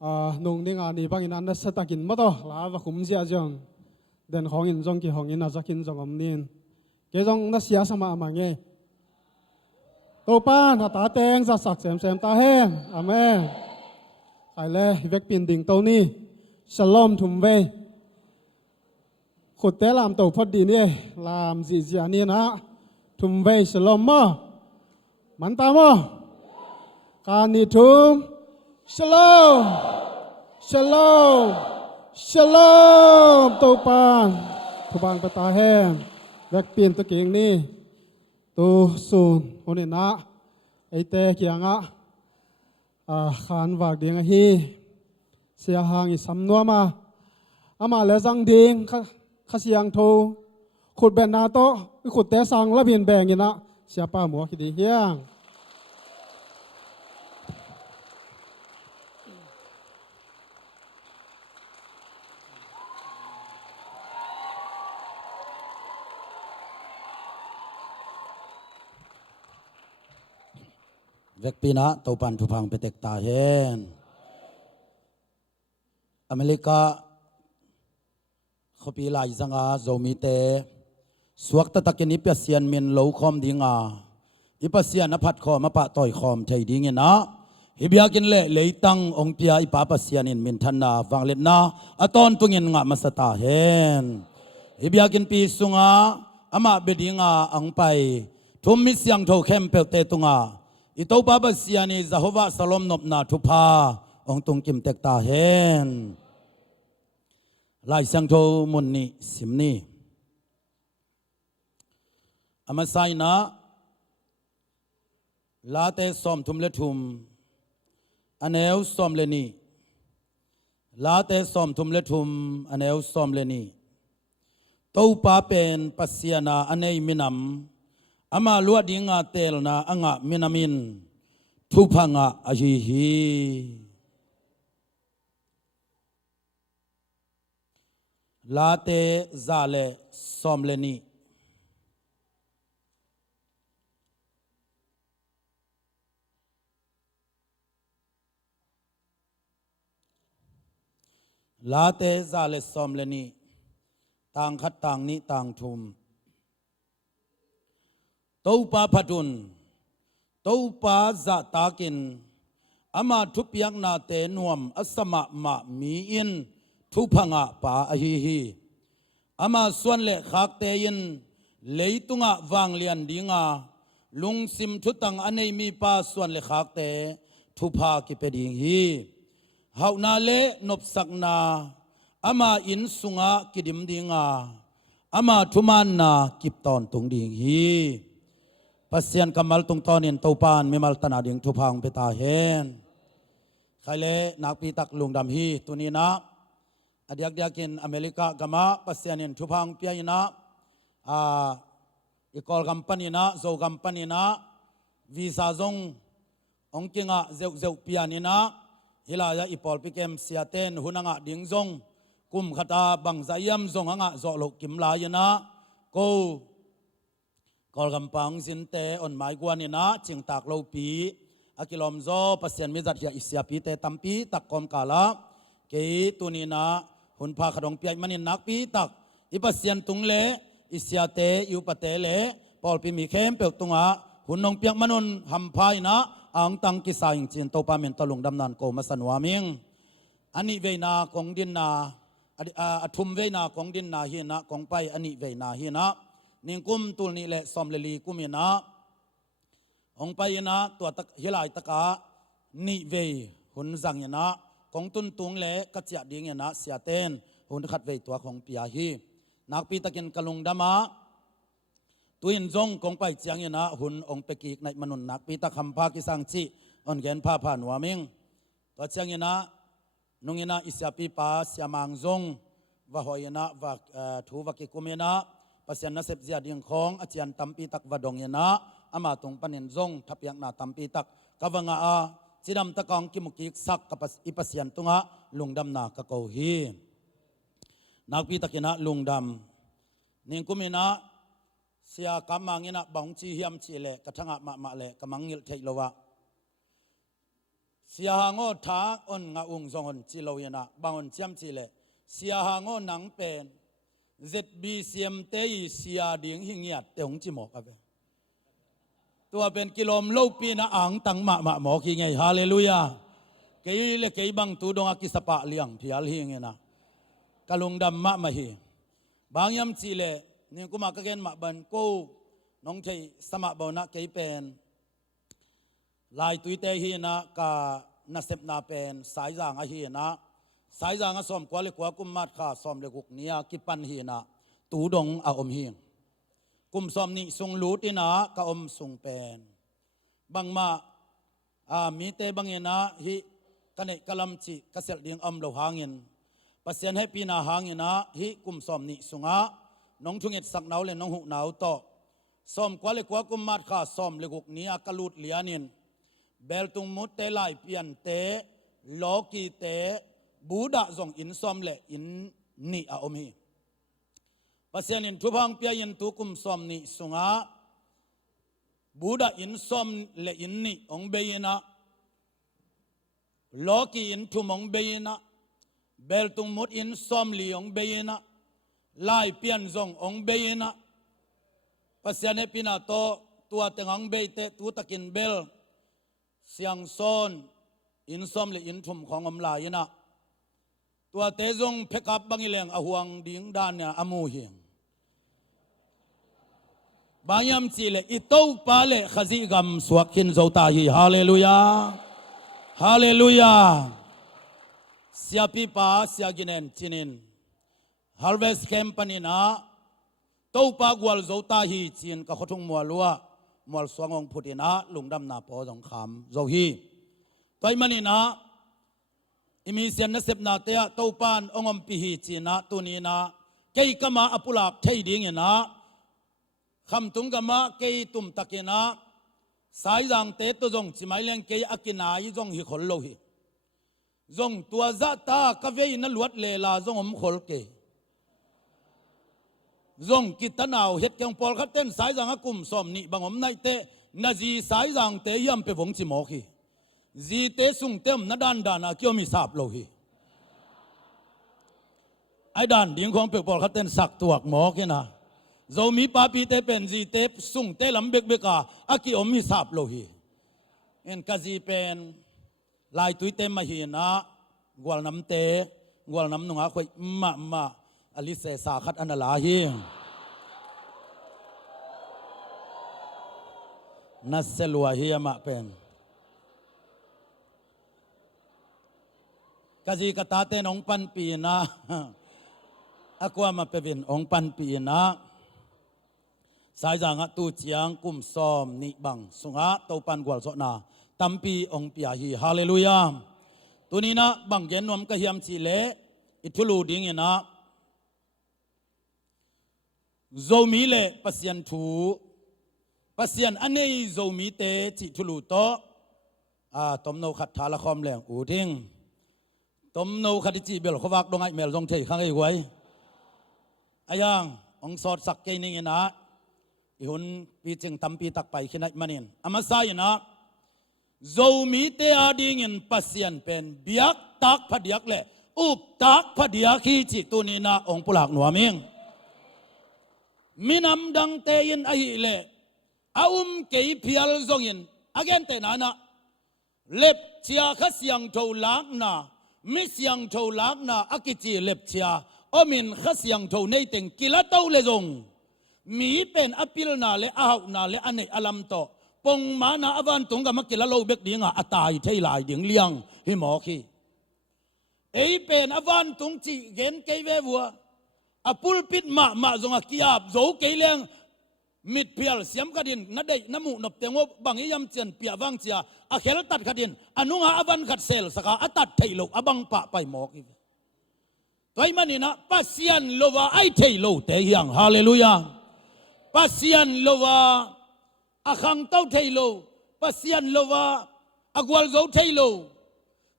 nung ding ani bangin an sa takin mo to la va khum sia jong den hongin jong ki hongin a jakin jong omnin ke jong na sia sama amange to pan ta teng za sak sem sem ta hen amen ai le vek pin ding to ni shalom thum ve khut te lam to phot di ni lam ji ji ani na thum ve shalom mo man ta mo ka ni thum Shalom, shalom, shalom ตัวปานทุบางประตาแห้งแวกเปลี่ยนตัวเก่งนี่ตัวสูนคนนี้นะไอเตะเกียงขานวากเดียงฮีเสียหางอีสำนัวมาอามาแล้วจังดิงข้าเสียงโทขุดแบนนาโตขุดแต่สังแล้วเปลี่ยนแบ่งอย่างนะเสียป้าหมัวคิดดีเฮียงเวกปีนะตัวปันทุพังไปเตกตาเฮนอเมริกาเขาปีลายสังอาโจมีเตสวกตะตะกินอิปเซียนเมียนโลคอมดิงาอิปเซียนนภัดคอมาปะต่อยคอมไทยดิงเงนะฮิบิอากินเล่เลยตั้งองเปียอิปาปเซียนินมินทันนาฟังเล็ดนาอตอนตุงินงะมาสตาเฮนฮิบิอากินปีสุงาอามาเบดิงาอังไปทุมมิเสียงโทเข้มเปลเตตุงาอิโตบาบเสียนีจะฮวะสลอมนบนาทุพาองตุงกิมเตกตาเฮนลายสังโทมุนนีสิมนีอามาไซนะลาเตสอมทุมเลทุมอันเอลสอมเลนีลาเตสอมทุมเลทุมอันเอลสอมเลนีโตปาเป็นปัสเซียนาอันเอมินัมอามาลวดิงาเตลนาอ่างมินามินทุพังะอหิฮีลาเตซาเลซอมเลนีลาเตซาเลซอมเลนีต่างคัดต่างนี้ต่างทุมตูปาพัดุนตูปาจะตากินอามาทุบยักนาเตนวมอัสมะมะมีอินทุพังะปาอหิฮีอามาส่วนเละขักเตยินเลยตุงะวางเลียนดิงาลุงซิมทุตังอันนี้มีปาส่วนเละขักเตทุพากิเปดิงฮีเฮานาเลนบสักนาอามาอินสุงะกิดิมดิงาอามาทุมันนากิบตอนตุงดิงฮีปัสยันกำมัลตุงตอนินตูปานมิมัลตนาดิงทุพังเปตาเฮนใครเล่นักปีตักลุงดำฮีตุนีนะอดียกเดียกินอเมริกากามาปัสยันินทุพังเปียนะอีกอลกัมปานีนะโซกัมปานีนะวีซ่าจงองกิงะเจ้าเปียนีนะฮิลายาอีปอลปิเกมเสียเตนหุนังะดิงจงกุมขตาบังใจยมจงหงะโจโลกิมลายนะกูกอลกำปังสินเตอนไม้กวนนี่นะจิงตากโลปีอากิลอมโซปัสยันมิจัดยาอิสยาปีเตตัมปีตักกอมกาลาเกยตุนีนะหุนพาขดงเปียมันินนักปีตักอิปัสยันตุงเลอิสยาเตยูปเตเลปอลปีมีเข้มเปียกตุงะหุนนงเปียกมนุนหัมพายนะอังตังกิสายจินโตปาเมนตลุงดำนันโกมาสนวามิงอันนี้เวนาของดินนาทุมเวนาของดินนาฮีนะของไปอันนี้เวนาฮีนะนิงกุมตุลนี่แหละสอมเลลีกุมินะองไปนะตัวตะเฮลายตะกานิเวหุนจังยนะของตุนตุงเละกัจจดิงยนะเสียเตนหุนขัดเวตัวของปียฮีนักปีตะกินกะลุงดามาตุยนจงของไปเจียงยนะหุนองเปกิกในมนุนนักปีตะคำพากิสังจิอ่อนแกนพาผ่านวามิงตัวเจียงยนะนุงยนะอิสยาปีปาเสียมังจงว่าหอยนะว่าถูวักิกุมยนะปัสยันนัสเซบเจียดิงของอาจารย์ตัมปีตักวดงยนะอามาตรงปันินจงทับยังนาตัมปีตักกวังอาจิดำตะกองกิมุกิสักกับอิปัสยันตุงะลุงดำนากะโกฮีนักปีตักยนะลุงดำนิงกุมินะเสียกำมังยนะบังจีเฮียมจีเลกระทั่งมาเลกำมังยิลเทโลวะ sia hango tha on nga ung zong on chi lo yana bangon chiam chi le sia hango nang pen ZBCM te sia ding hingiat te hong chi mo ka veตัวเป็นกิโลมโลปีนะอ่างตังมาหมอขี้ไงฮาเลลูยาเกยเลเกยบังตูดงอากิสปะเลียงพิอาลหิงนะกะลุงดำมาฮีบางยามจีเลนี่กูมากะเกนมาบันกูน้องไทยสมะบ่นะเกยเป็นลายตุยเตฮีนะกะนัเซบนาเป็นสายจางฮีนะสายจางสอมกว่าเลกว่ากุมมาดขาสอมเลกุกเนียกิปันฮีนะตูดงอาอมฮีกุมสอมนี่สุงลูตินะกะอมสุงเป็นบางมามีเตบางเงินะฮิกันเอกลัมจิกเสลดิงอมโลหางินปัสยันให้ปีนาหางินะฮิกุมสอมนี่สุงะน้องทุงเอ็ดสักหนาวเลน้องหุหนาวต่อสอมกว่าเลกว่ากุมมาดขาสอมเลกุกเนียกะลูดเลียนินเบลตุงมุตเตไลเปียนเตโลกีเตบูดาจงอินสอมเลอินนี่อาอมฮีปัสยันินทุพังเปียยินตุกุมสอมนี่สุงะบูดาอินสอมเลอินนี่องเบยนะโลกีอินทุมองเบยนะเบลตุงมุดอินสอมลีองเบยนะไลเปียนจงองเบยนะปัสยันเฮปินาโตตัวเตงังเบยเตตัวตะกินเบลเสียงโซนอินสอมเลอินทุมของอมลายนะตัวเตจงเพกับบังอิเลงอหวงดิงดานเนี่ยอมูเฮียงบางยามจีเลอิโตปาเลขจิกมสวกินโจตาฮีฮาเลลูยาฮาเลลูยาเสียปีป้าเสียกินเอนจินินฮาร์เวสแคมปนินาโตปากวลโจตาฮีจินกับขทุงมัวลัวมัวสวงองพุตินะลุงดำนาปอสงคามโจฮีตัวมันนี่นะอิมิเซียนนัสเซบนาเตียโตปานองอมปีฮีจีนะตัวนี้นะเกยกมาอปุลากเทยดิ้งนะคำตุงกมาเกยตุมตะกินะสายจางเตตุจงจิไม่เลี้ยงเกยอากินายจงฮิขลโลหิจงตัวจัตตากะเวนลวดเลลาจงอมขลเกจงกิตนาวเฮ็ดแกงปอลขัดเต้นสายจางกุมสอมนี่บังอมในเตนาจีสายจางเตยำไปวงจิโมขีจีเตสุงเต็มนาดานดานาเกี่ยวมีสาบโลหิไอ้ดานดิ่งของเปปอลขัดเต้นสักตัวหมอขีนะโจมีปาปีเตเป็นจีเตสุงเตลำเบกเบกาอากิอมมีสาบโลหิเอ็นกะจีเป็นลายตุยเตมาหีนะกวลน้ำเตกวลน้ำหนุ่งอาคอยมาอลิเซสาขัดอันลาฮีนัสเซลัวฮีมาเป็นกะจีกะตาเตนองปันปีนะอากวามาเป็นองปันปีนะสายจางตูเจียงกุมซอมนิบังสุงะเตาปันกวลโซนาตัมปีองปียาฮีฮาเลลูยาตัวนี้นะบังเกนนวมกะเฮียมชีเลอิทุลูดิงนะโจมีเลปัสยันทูปัสยันอันนี้โจมีเตจิทุลูโตตมโนขัดทาละคอมแรงอูทิงตมโนขัดจิเบลขวักดงไอเมลจงเทข้างไอ้ไว้อายังองสอดสักเกนิงนะอีหุ่นปีจึงตัมปีตักไปขึ้นไอ้มันนินอามาไซนะโจมีเตอาดิงินปัสยันเป็นเบียกตักพเดียกเล่อุบตักพเดียกีจิตัวนี้นะองปุลักหนัวมิงมินำดังเตยินไอเล่อาเกยพิอัลจงยินอาเกนเตนานะเล็บเชียขัสยังโทลักนามิสยังโทลักนาอากิจิเล็บเชียอมินขัสยังโทในเต็งกิลาเต้าเลจงมีเป็นอภิลนาเลอาหนาเลอันเนอลัมโตปงมานาอวันตุงกับมักกิลาโลเบกดิงอาตายเทยลายดิงเลียงฮิหมอคีเอเป็นอวันตุงจีเกนเกยเววัวอปุลปิดมาจงอากิยาบโจเกยเลียงมิดเพียลเสียมกระดินนัดได้น้ำมูนบเตงวบางยามเจียนเปียวังเจียอาเคลตัดกระดินอนุงอาอวันขัดเซลสกาอัตัดเทยโลอบังปะไปหมอคีตัวมันนี่นะปัสยันโลวาไอเทยโลเตยังฮาเลลูยาปัสยันโลวาอาขังเต้าเทยโลปัสยันโลวาอากวลโจเทยโล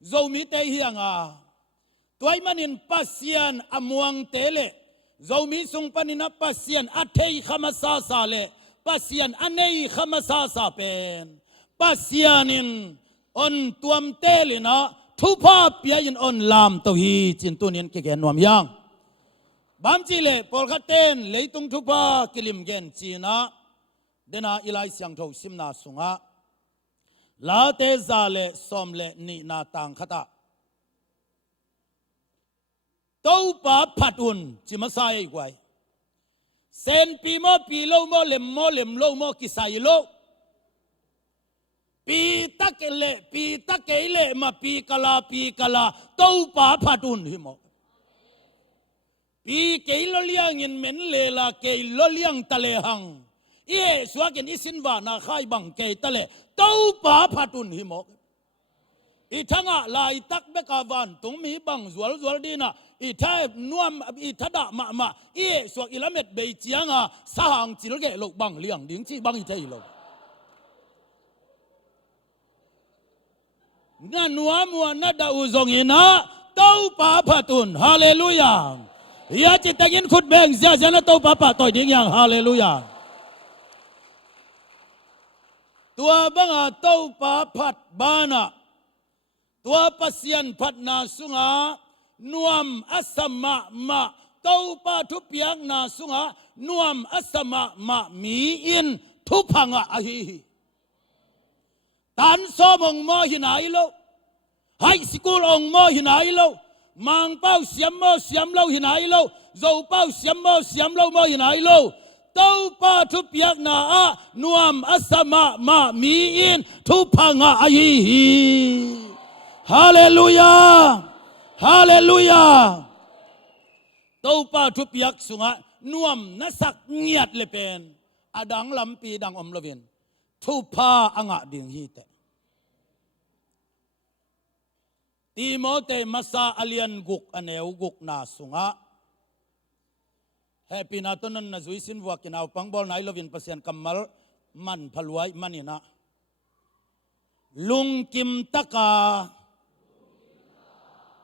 โจมีเตยยังตัวมันนี่ปัสยันอมวงเตเลโจมีสุงปนินะปัสยันอัเทยขมาซาซาเลปัสยันอันเนยขมาซาซาเป็นปัสยันิน on tuam te le na thu pa pia in on lam to hi chin tu nin ke gen nuam yang bam chi le pol kha ten leitung thu pa kilim gen chi na dena ilai siang tho sim na sunga la te za le som le ni na tang khata tau pa phatun chi ma sai kwai sen pi lo mo lem lo mo ki sai lo pi tak le ma pi kala tau pa phatun hi mo pi ke lo liang in men le la ke lo liang ta le hang e suakin isin wa na khai bang ke ta le tau pa phatun hi mo i thanga lai tak be ka van tung mi bang zual di na i tha nuam i thada ma e suak ilamet be chianga sahang chil ge lo bang liang ding chi bang i thai lo na nuam wa na da uzong ina tau pa phatun hallelujah ya chi tagin khut beng sia jana tau pa toy ding yang hallelujah tua banga tau pa phat bana tua pasian phat na sunga nuam asama ma tau pa thu piang na sunga nuam asama ma mi in thu phanga a hi tan so mong mo hinai lo high school ong mo hinai lo mang pau siam lo hinai lo zo pau siam lo mo hinai lo tau pa thu piak na a nuam asama ma mi in thu phanga a hi hallelujah tau pa thu piak sunga nuam na sak ngiat le pen adang lampi dang om lovin thu pa anga ding hi te Timote masa alian guk aneu guk na sunga happy na tonan na zuisin wa kinaw pangbol na ilovin pasien kamal man phalwai manina lungkim taka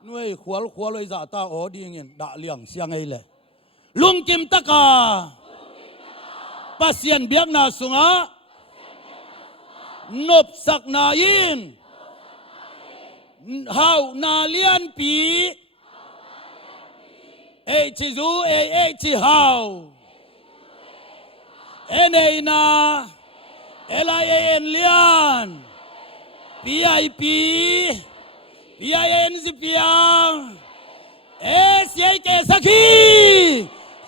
nuai khwal oi za ta o ding in da liang siang ei le lungkim taka pasien biak na sunga nop sak na in hau na lian pi e chi zu e chi hau enei na LIAN lian PIP PIN zipiang SIK sakhi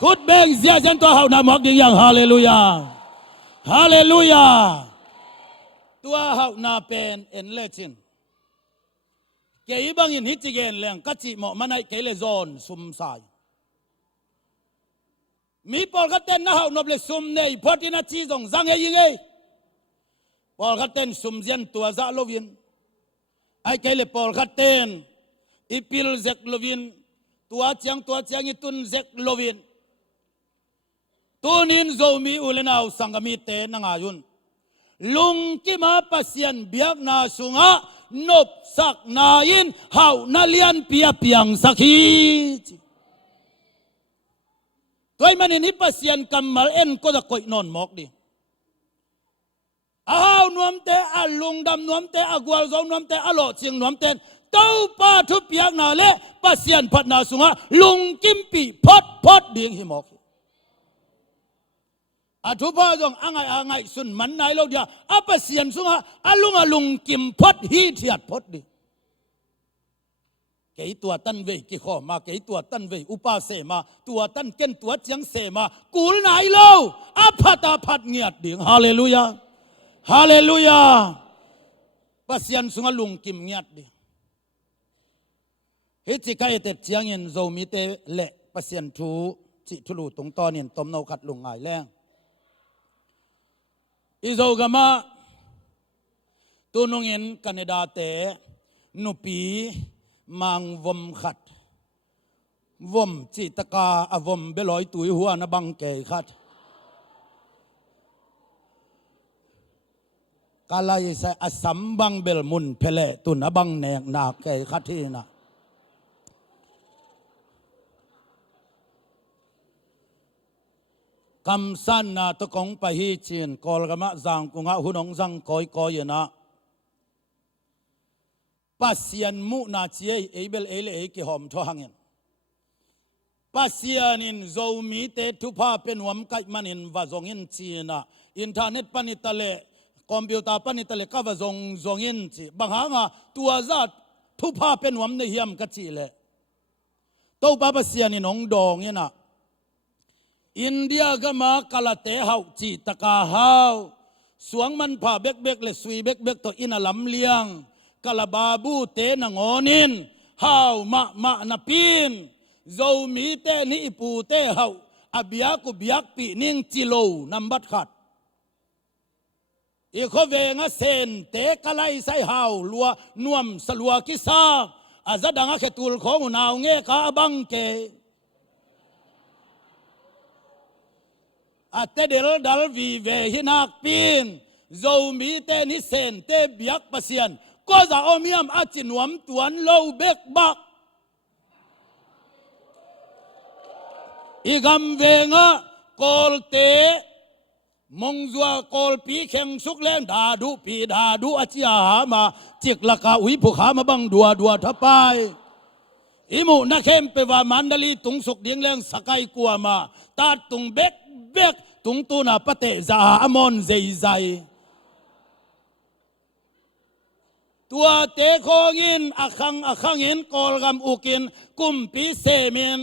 khut beng zia jan to hau na mok ding yang hallelujah tua hau na pen en lechin ke ibang in hitigen leng kachi mo manai ke le zon sum sai mi pol khaten na hau noble sum nei photina chi jong jang e ying ei pol khaten sum zian tua za lovin ai ke le pol khaten ipil zek lovin tua chiang itun zek lovin tunin zomi ulenau sangami te nangayun lung kima pasien biak na sunga nop sak na in hau na lian pia piang sakhi toy manin ipasian kamal en ko da koi non mok di ahau nuam te alungdam nuam te agwal zo nuam te alo ching nuam ten tau pa thu piak na le pasian phat na sunga lung kim pi phot ding hi mok athupa jong angai sun man nai lo dia apasian sunga alung kim phot hi thiat phot di cái tua tan về cái khó mà cái tua tan về upa se mà tua tan ken tua chiang se mà cúl nai lâu apata phat nghiat ding hallelujah pasian sunga lung kim nghiat di he chi kai te chiang in zo mi te le pasian thu chi thulu tung ton in tom no khat lung ngai leng izo gama tunung in Canada te nupi mang vom khat vom chi taka avom beloi tui hua na bang ke khat kalai sa asam bang bel mun phele tun abang nek na ke khat hi na kam san na to kong pa hi chin kol gama jang kunga hunong jang koi na ปัสยันมุนาเจียเอเบลเอเลเอกิหอมทอหังเงินปัสยันินโจมีเตทุพาเป็นวมไกมันินวาจงอินจีนะอินเทอร์เน็ตปนิตะเลคอมพิวเตอร์ปนิตะเลก็วาจงอินจีบางหางตัวจัดทุพาเป็นวมในเฮียมกัจจีเลตัวปัสยันินองดองเนี่ยนะอินเดียก็มากาลเตะเฮาจีตะกาเฮาสวงมันผ่าเบกเลสุยเบกตัวอินาลำเลียงกาลบาบูเตนงอนินเฮามะนาปินโจมีเตนิปูเตเฮาอบิยากุบิยักปีนิงจิโลนัมบัดขัดอีกเวงเซนเตกะไลไซเฮาลัวนวมสลัวกิซาอาจดังเขตุลของนาวเงกาบังเกอาเตเดลดัลวีเวหินักปีนโจมีเตนิเซนเตบิยักปัสยันก็จะอมีมอาจินวมตวนโลเบกบักอีกำเวงกอลเตมงจัวกอลปีเข่งสุกเล่นดาดูปีดาดูอาชีอามาจิกละกาอุยผู้ขามาบังดัวทับไปอิมุนักเข้มเปว่ามันดลีตุงสุกเดียงแรงสกายกัวมาตาตุงเบกตุงตูนาปะเตจาอมอนใจตัวเตโคงินอคังอินกอลกำอุกินกุมปีเซมิน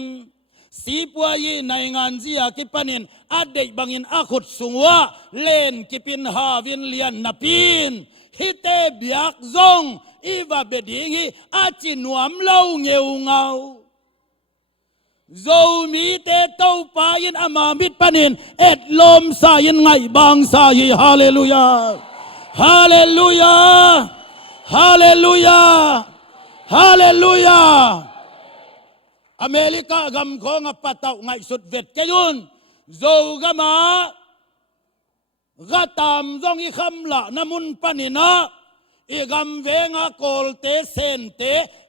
สีปัวยีในงานเจียกิปนินอเดกบังอินอาขุดสุงวะเล่นกิปินฮาวินเลียนนาปินฮิเตบิยักซงอีวาเบดิงีอาจินวมเล่าเงวเงาโจมีเตเต้าปายินอามามิดปนินเอ็ดลมสายินไงบางสายีฮาเลลูยาฮาเลลูยาฮาเลลูยาฮาเลลูยาอเมริกากำของปัตตาไงสุดเวทแกยุนโจกมากตามจงอีคำละน้ำมุนปนินะอีกำเวงโกลเตเซนเต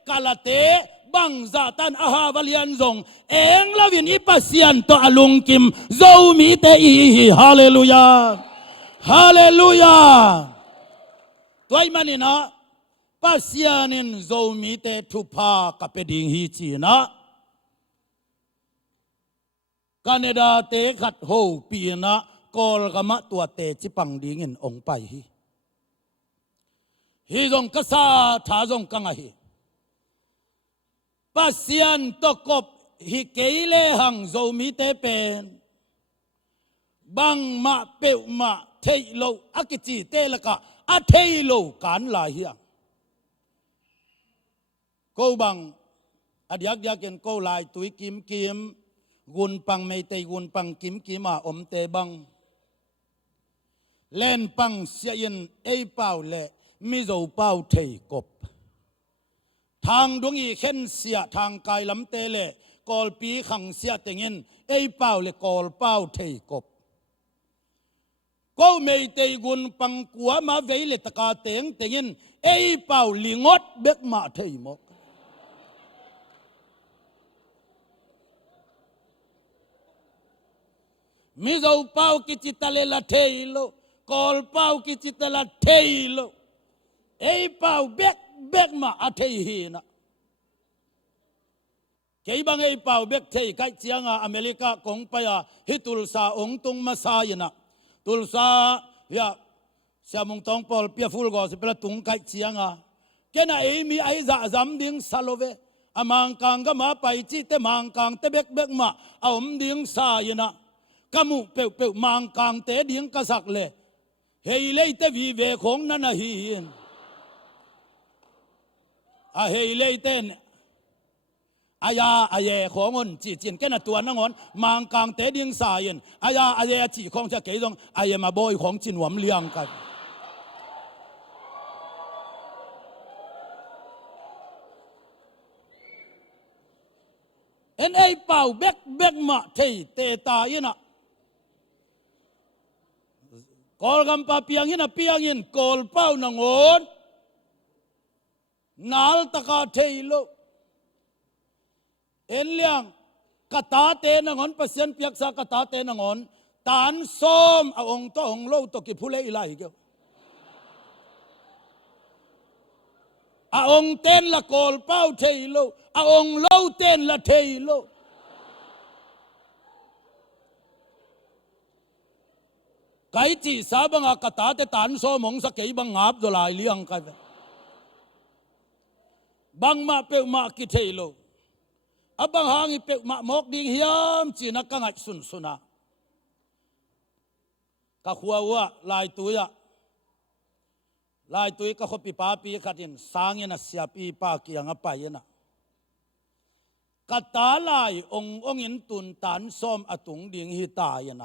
กาลเตบังซาตันอาฮาวเลียนจงเองลาวินอีปัสยันตัวอลุงกิมโจมีเตอีฮาเลลูยาฮาเลลูยาตัวมันนี่นะปัสยันินโจมีเตทุพากับเปดิงฮีจีนะแคนาดาเตขัดโฮปีนะกอลกมะตัวเตจิปังดิงินองไปฮีจงกษาทาจงกังฮีปัสยันตกบฮิเกยเลหังโจมีเตเป็นบังมาเปวมาเทยโลอักจิเตลกะอะเทยโลกันลาเฮียกูบังอดียกเกนกูลายตุยกิมกุนปังไม่เตกุนปังกิมมาอมเตบังเล่นปังเสียนเอเป้าเละมิโจเป้าเทยกบทางดวงอีเข็นเสียทางกายลำเตเละกอลปีขังเสียเตงินเอเป้าเละกอลเป้าเทยกบก็ไม่เตกุนปังกัวมาเวเลตกาเตงเตงินเอเป้าลิงดเบกมาเทยมกมิโจเป้ากิจิตาเลละเทยโลกอลเป้ากิจิตาละเทยโลเอเป้าเบกมาอาเทยฮีนะเกี่ยบังเอเป้าเบกเทยไกเจียงอเมริกากงไปฮิตุลซาองตุงมาซายนะตุลซายาเสียมุงตองปอลเปียฟูลกอสิเปลตุงไกเจียงแกน่ะเอมีไอจะจำดิ้งซาโลเวมังกังก็มาไปจีเตมังกังเตเบกมาเอาดิ้งซายนะกมุเปวมังกังเตดิ้งกษักเลยเฮเลยเตวีเวของนั่นฮีนเฮเลยเตนอายาอายของอนจีนแกน่ะตัวนั่งอนมังกังเตดิ้งซายนอายาอายจีของจะเกยงอายมาบอยของจินหวมเลี้ยงกันเอ็นไอเป่าเบกมาเทเตตายนะกอลกำปาเปียงยินเปียงยินกอลเป้านงอนนาลตะกาเทโลเอ็นเลียงกตาเตนงอนเปเซียนเปียกซากตาเตนงอนตานส้มเอาองโตองโลตกิพุเลอิไลเกอ อาองเต้นละกอลเป้าเทโลอาองเล่าเต้นละเทโลไก่จีสาบังอากาตาเตตันโซมงสเกยบังอาบดลายเลี้ยงกันบังมาเปะมากิเทโลอับังหางเปะมาหมกดิ่งเฮียมจีนักกังไอสุนสุนะกะขัวว่าลายตุยลายตุยก็ขบิปาปีขัดินสางยันเสียปีปาเกียงอไปยันกะตาลายองอินตุนตันซ้อมอตุงดิ่งฮิตายัน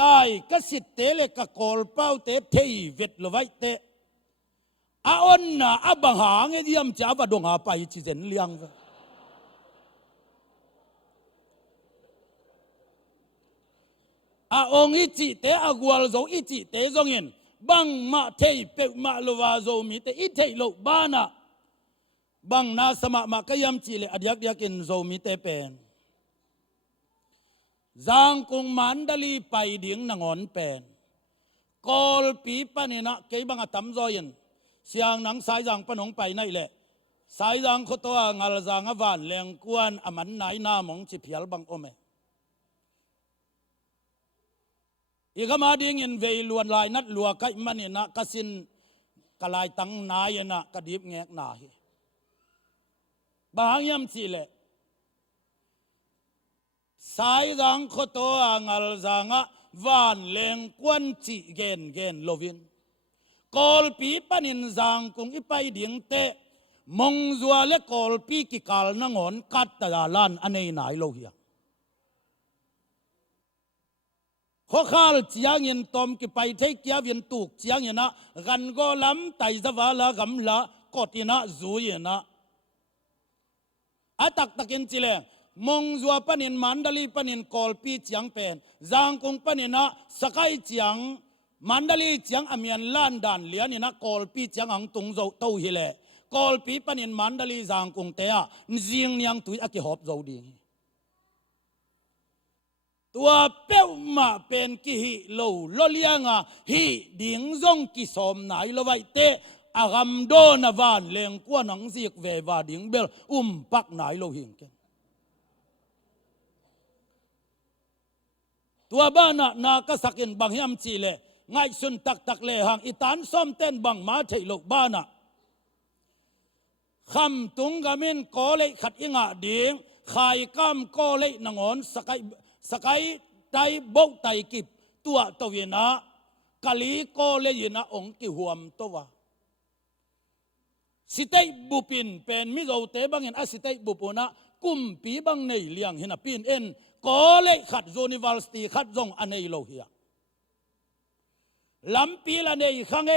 ลายก็สิเตเลกะกอลเป้าเตเทยเวทลไว้เตอาอนน่ะอับังหางเดียมจ้าว่าดงหาไปจิเจนเลี้ยงอาองอิจิเตอากวลโซอิจิเตซงเงินบังมาเทยเปกมาลวาโซมีเตอิเทยโลบานะบังนาสมะมากยามจิเลอดียกเดียกินโซมีเตเป็นจางกุงมันดลีไปดิ่งนงอนเป็นกอลปีปานินะเกยบังอาตัมโซยันเสียงหนังสายจางปนงไปนั่นแหละสายจางขตัวงาลจางอวานแรงกวนอมันไหนหน้ามองจิเพียลบังโอเมอีกมาดิ่งอินเวลวนลายนัดลัวกัยมันนี่นะกสินกลายตังนายนะกระดิบแงกนาฮีบางยามสิเลสายจางขตัวงาลจางวานแรงกวนจิเกนโลวินกอลปีปนินจางกุงอีไปดิ่งเตมงจัวเลกอลปีกิกาลนงอนกัดตาลานอันนี้นายโลเฮียข้อข้าเจียงยินตอมกิไปเทกียวินตุกเจียงยินะกันก็ล้ำไตสวาละกำละกอดินะจูยินะอาตักตักินจิเลมงจัวปนินมันดลีปนินกอลปีเจียงเป็นจางกุงปนินะสกายเจียงมันดลีเจียงอเมียนล้านดันเลียนี่นะกอลปีเจียงอังตุงโจเต้าฮิเลกอลปีปนินมันดลีจางกุงเตะจิงเนียงตุยอกิหอบโจดีตัวเป้ามาเป็นกิฮิโลโลเลียงฮิดิ่งจงกิสมนายละไว้เตะอากำโดนวานเลงกว่าหนังสิกเววาดิ่งเบลปักนายโลหิงกันตัวบ้านนากษักินบางยามจีเลง่ายสุนตักเลหังอิตานซ้อมเต้นบังมาเทโลบ้านคำตุงกามินกอเลขัดอิงะดิ่งขายกำกอเลนงอนสกายไตบกไตกิบตัวตวินะกะลีโกเลยินะองกิหวมตัวสิเตบุปินเป็นมิโรเตบังเห็นสิเตบุปนะกุมปีบังในเลียงเห็นปินเอ็นโกเลขัดโซนิวัลสตีขัดจงอันในโลเฮียลำปีละในขังเอ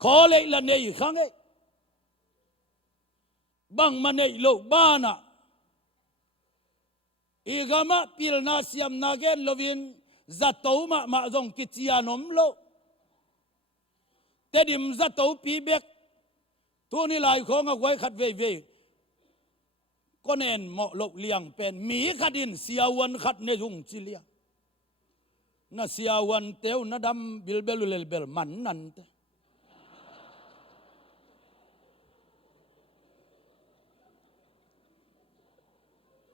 โกเลละในขังเอบังมันในโลบ้านะอีกมาพิลนาเซียมนาเกนโลวินจัตโตมาจงกิจยานมโลแต่ดิมจัตโตปีเบกตัวนี้ลายของเอาไว้ขัดเวก็เน้นเหมาะลบเลียงเป็นมีขัดินเสียวันขัดในยุงจิเลียน่ะเสียวันเตียวน่ะดำบิลเบลเลเบลมันนั่นเต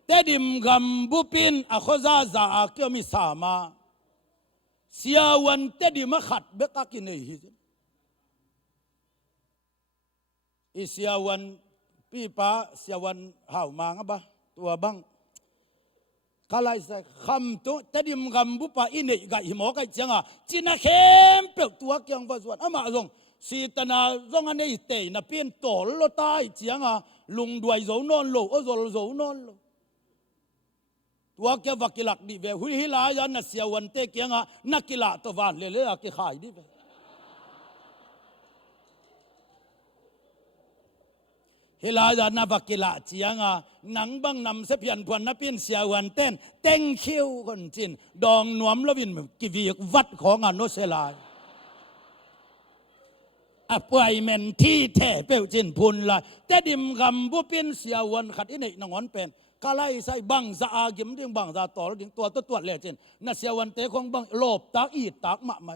แต่ดิมกำบุปินอโคซาซาเกี่ยวมิสามาเสียวันแต่ดิมขัดเบกกินเอฮิอิเสียวันปีป้าเสียวันห่าวมางบะตัวบังกาลายใส่คำตัวแต่ดิมกำบุปะอินเนกะหิมอกะจังจินะเข้มเปกตัวเกียงว่าส่วนอามาจงสีตนาจงอันนี้เตยนะเปลี่ยนโตโลตายจังลุงด้วยโจนอนโลโอโจโจนอนโลตัวแกวักิลักดีเวหุยฮิลายันนัสยาวันเตเกียงนักกีฬาตัววันเลยอะกิขายดีเวฮิลายันนัวักิลักเจียงหนังบังนำเสพียนพวนนับเป็นเสียวันเต้นเต็งคิวคนจินดองนวมลวินกิวิกวัดของอนุเสลายอป่วยเมนที่แท้เปลจินพุนละแต่ดิมกำบุเป็นเสียวันขัดอินเนนงอนเป็นกาไลใส่บังซาอากิมดิ้งบังซาต่อดิ้งตัวเลยจินนัสยาวันเตของบังโลบตากอีตากมะไม่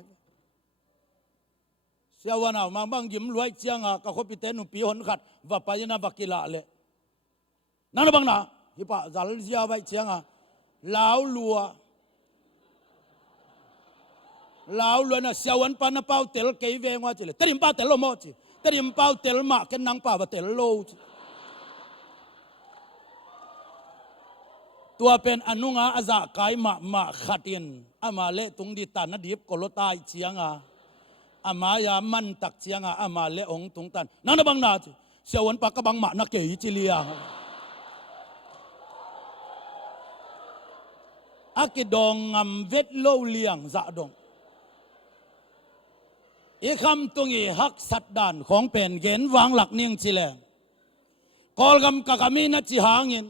เสียวันเอามาบางยิ้มรวยเจียงก็คบพิเตนุปีหนขัดว่าไปนะบักกิละเลยนั่นบางนะฮิปะจัลเสียไปเจียงลาวลัวนะเสียวันปานเป้าเตลเกยเวงว่าจิเลยแต่ดิมเป้าเตลโลโมจิแต่ดิมเป้าเตลมาเก็นนังเป้าเตลโลจิตัวเป็นอนุงาอาซากายมาขัดินอามาเลตุงดิตานดิบกโลตายเจียงอามายามันตักเจียงอามาเลองตุงตันนั่นบางนาจิเสียวันปากกบังมานักเกยจิเลียอากิดองงำเวทโลเลียงจะดงอีคำตรงอีฮักสัตดานของเป็นเกณฑ์วางหลักนิ่งจิเลกอลกำกะกามีนัดจิหางิน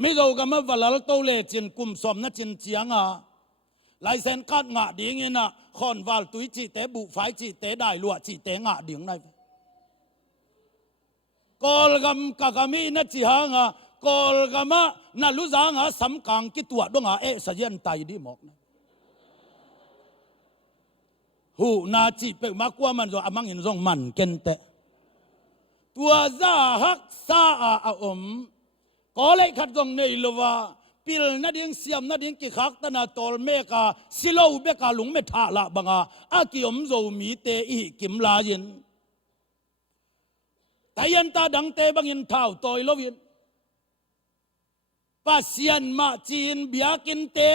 ไม่รู้กำมาวลาลโตเลจินกุมสมนัดจินเจียงลายเส้นกัดงะดิ่งนะคอนวาลตุยจิเตบุไฟจิเตได้ลวดจิเตงะดิ่งได้กอลกำกะกามีนัดจิหางกอลกำมะนัลุจางสำคัญกิตัวดงสยันไตดีหมอกนะหูนาจิเปมากว่ามันจะอามังอินทรงมันเกนเตตัวซาฮักซาอาอมก็เลยขัดตรงในลว่าปิลนัดยังเสียมนัดยังกิขักตนาตอลเมกาสิโลเบกาหลงเมทาละบังอากิอมโจมีเตอีกิมลายินแต่ยันตาดังเตบังยินเท้าตอยลวินปัสยันมาจีนเบียกินเตะ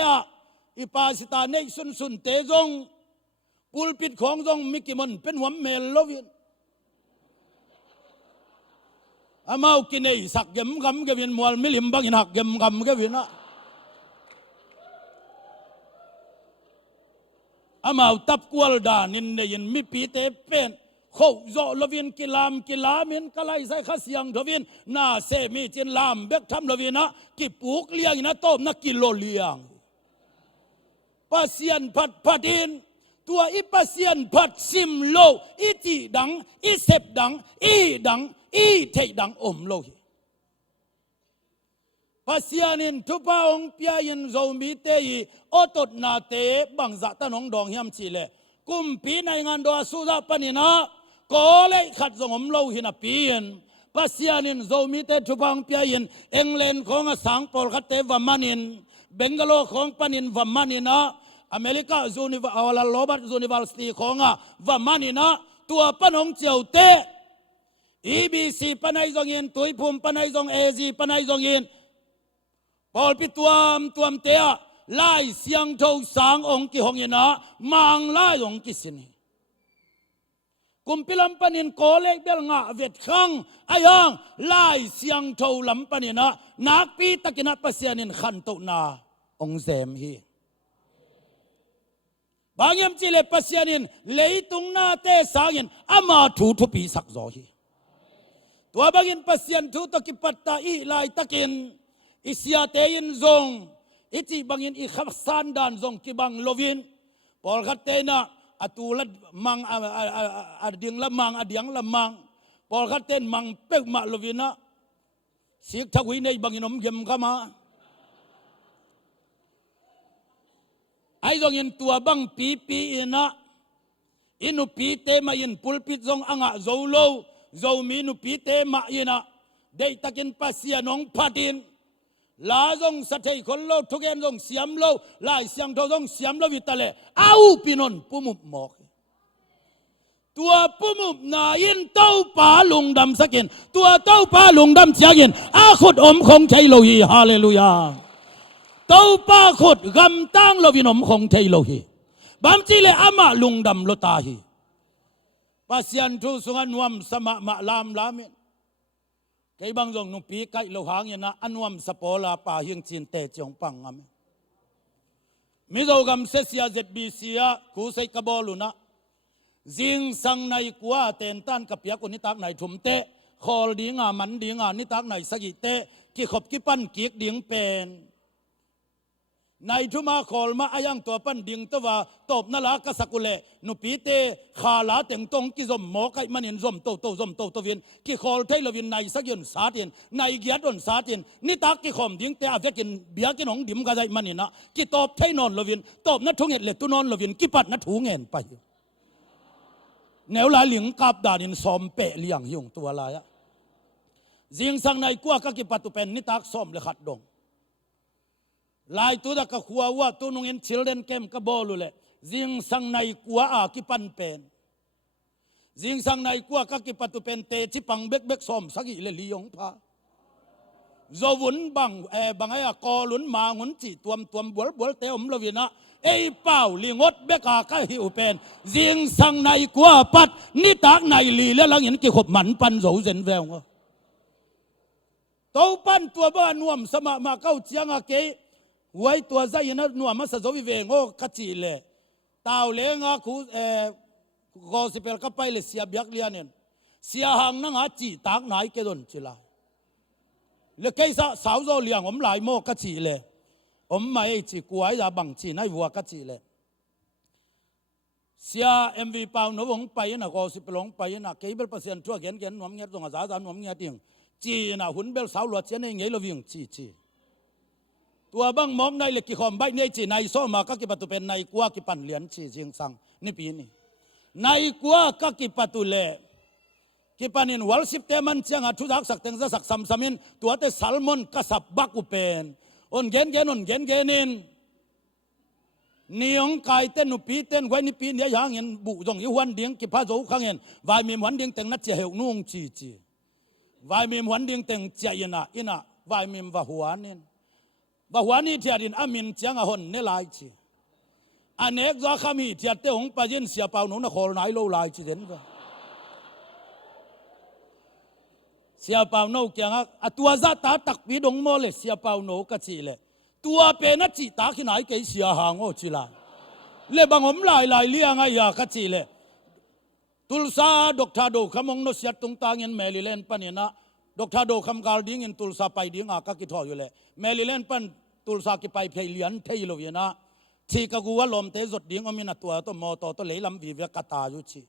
อีปาสิตาเนสุนเตจงปูลปิดของจงมิกิมันเป็นหัวเมลลวินอามากินไอสักเกมกำเกวินมัวมิลิมบังอินหักเกมกำเกวินอามาตับกวลดานินเนยินมิปีเตเป็นเขาโจลวินกิลามินกะไลใส่ข้าเสียงทวินนาเซมีจินลามเบกทำลวินกิปุกเลียงนะต้มนักกิโลเลียงปัสยันพัดอินตัวอีปัสยันพัดซิมโลอีจีดังอีเซบดังอีดังอีเทดังอมโลปัสยันินทุปาองเปียยินโจมีเตยอตดนาเตบังจัตนองดองยามชีเลกุมปีในงานดอสุดาปนินะก็เลยขัดสงมโลหินาปีนปัสยานินโจมีเตทุพังเปียยินเอ็งเลนของสังปอลขัดเตวามานินเบงกาโลของปนินวามานินะอเมริกาจูนิวาลโลบัตจูนิวาลสตีของวามานินะตัวปนองเจียวเตEBC ปนัยจงยินตุยภูมิปนัยจงAZ ปนัยจงยินปอลปิตัวมเตะไล่เสียงโทสังองกิหงยินะมังไล่องกิสินีกุมพิลัมปนินโกเล็กเบลงะเวทขังอายังไล่เสียงโทลัมปนินะนักปีตะกินัปัสยานินขันตุนาองเซมฮีบางยามจิเลปัสยานินเลยตุงนาเตสางินอามาถูทุปีสักโซฮีตัวบางินปัสยันทุตกิปัตตาอีไลตะกินอิสยาเตยินซงอิจิบางินอิขับสันดานซงกิบังโลวินปอลขัดเตนะอตูลัดมังอดียงละมังอดียงละมังปอลขัดเตนมังเป็กมาโลวินะสิกทักวินัยบางินอมเก็มเข้ามาไอ้ซงยินตัวบังปีอินะอินุปีเตมายินปุลปิดซงอ่างโจโลโจมีนุปีเตมาอินะได้ตะกินปัสยานองพัดินลาจงสัตย์คนโลทุกเอ็นจงเสียมโลลายเสียงทองเสียมโลวิตาเลเอาปีนนปุมุบหมอกตัวปุมุบนายินเต้าป่าลุงดำสักินตัวเต้าป่าลุงดำเสียกินอาขุดอมคงไทยโลฮีฮาเลลูยาเต้าป่าขุดกำตั้งโลวินอมคงไทยโลฮีบัมจีเลอามาลุงดำโลตาฮีปัสยันทุสุงันวมสมะมะลามลามินไอ้บางจงนุปีไก่โลหางยันนะอันวมสปอลาป่าเฮียงจีนเตจงปังอ่ะมิโดกัมเสียZBCMกูใส่กระบอกลุนะจิงสังในกัวเตนตันกับเปียกุนิตักในถุมเตะคอลดิ้งมันดิ้งนิตักในสกิเตะกี่ขบกี่ปั้นกี่ดิ้งเป็นในทุมาคอลมาอายังตัวปั้นดิ้งตัวตบนั่นละก็สกุเลนุปีเตขาลาเต็งตงกี่จมหมอไก่มันเห็นจมโตตัววินกี่คอลเทลวินในสักยนสาธินในเกียรตินสาธินนิตักกี่ขมดิ้งเตะอาเวกินเบียกินของดิ่มกระใจมันเห็นนะกี่ตบเทนอนลวินตบนัดทุ่งเห็ดเล็ดตุนอนลวินกี่ปัดนัดถูงเงินไป แนวลายหลิงกับดานินสอมเปะเลี้ยงหิงตัวลายอะจิงสังในกัวก็กิปัตุเป็นนิตักสอมเลยขัดดงลายตัวตะกะขัวว่าตัวนงเอ็นชิลเดนเกมกะบอลุเลยจิงสังในกัวอากิปันเป็นจิงสังในกัวก็กิปัตุเป็นเตจิปังเบกเบกสอมสักอีเลยลียงพาโจวุนบังบังไอ้กอลุนมางุนจีตัวมบัวเตอมลวินะไอ้เป่าลิงดเบกากะหิวเป็นจิงสังในกัวปัดนิตักในลีแล้วหลังเห็นกี่ขบหมันปันโจเซนแววตัวปั้นตัวบ้านนวมสมามาเข้าเชียงอาเกไว้ตัวใจนะนวมมาสะสวิเวงโอกัจจิเลตาวเลงอาคูกอสิเปลกับไปเลยเสียบียกเลียนเสียหางนังอาจีตากไหนเกดอนจิลาเลกไอ้สาวโจเลียงผมหลายโมกัจจิเลยผมไม่จีกวยจะบังจีในวัวกัจจิเลยเสียMVเป่าหนูวงไปนะกอสิเปลงไปนะเกย์เบลเปอร์เซ็นต์ทั่วเขียนนวมเงี้ยตรงอาสาหนวมเงี้ยติงจีน่ะหุ่นเบลสาวหลวดเชียนเงี้ยเราวิ่งจีตัวบังมองในเล็กกี่คอมใบในจีในโซมาก็กิปัตุเป็นในกัวกิปันเหรียญจีจิงสังนี่ปีนี้ในกัวก็กิปัตุเล่กิปันินวัลสิบเตมันเชียงทุจักสักเต็งสักซัมซามินตัวเตสัลมอนกัสับบักอุเป็นอนเกนนินนิยงไก่เต้นนุปีเต้นไว้นี่ปีนี้ยังเห็นบุจงอีวันเดียงกิพาโจขังเห็นวายมีวันเดียงเต็งนัดเจียวนุ่งจีวายมีวันเดียงเต็งเจียนะอินะวายมีว่าหัวนี่เทียดินอามินเจียงอาหนเนลายจีอันเอกจะขามีเทียเตหงปะยินเสียเปล่าหนูนักโขนายโลลายจีเด่นก็เสียเปล่าหนูเกียงอ่ะตัวจะตาตักปีดงโมเลยเสียเปล่าหนูก็จีเลยตัวเป็นนัดจีตาขี้ไหนเกยเสียหางโอจีละเลยบางผมลายเลี้ยงไงอยากก็จีเลยตุลซาดอกทาโดขมงโนเสียตรงตาเงินเมลิเลนปันเนี่ยนะดอกทาโดคำกาลดิ้งเงินตุลซาไปดิ้งอาก็กิทออยู่เลยเมลิเลนปันตุลซากิไปเพลเลียนเทยโลวินะที่กกูว่าลมเตจดดิ้งอมินาตัวตัวมอตัวเลยลำวิเวกตาอยู่ชี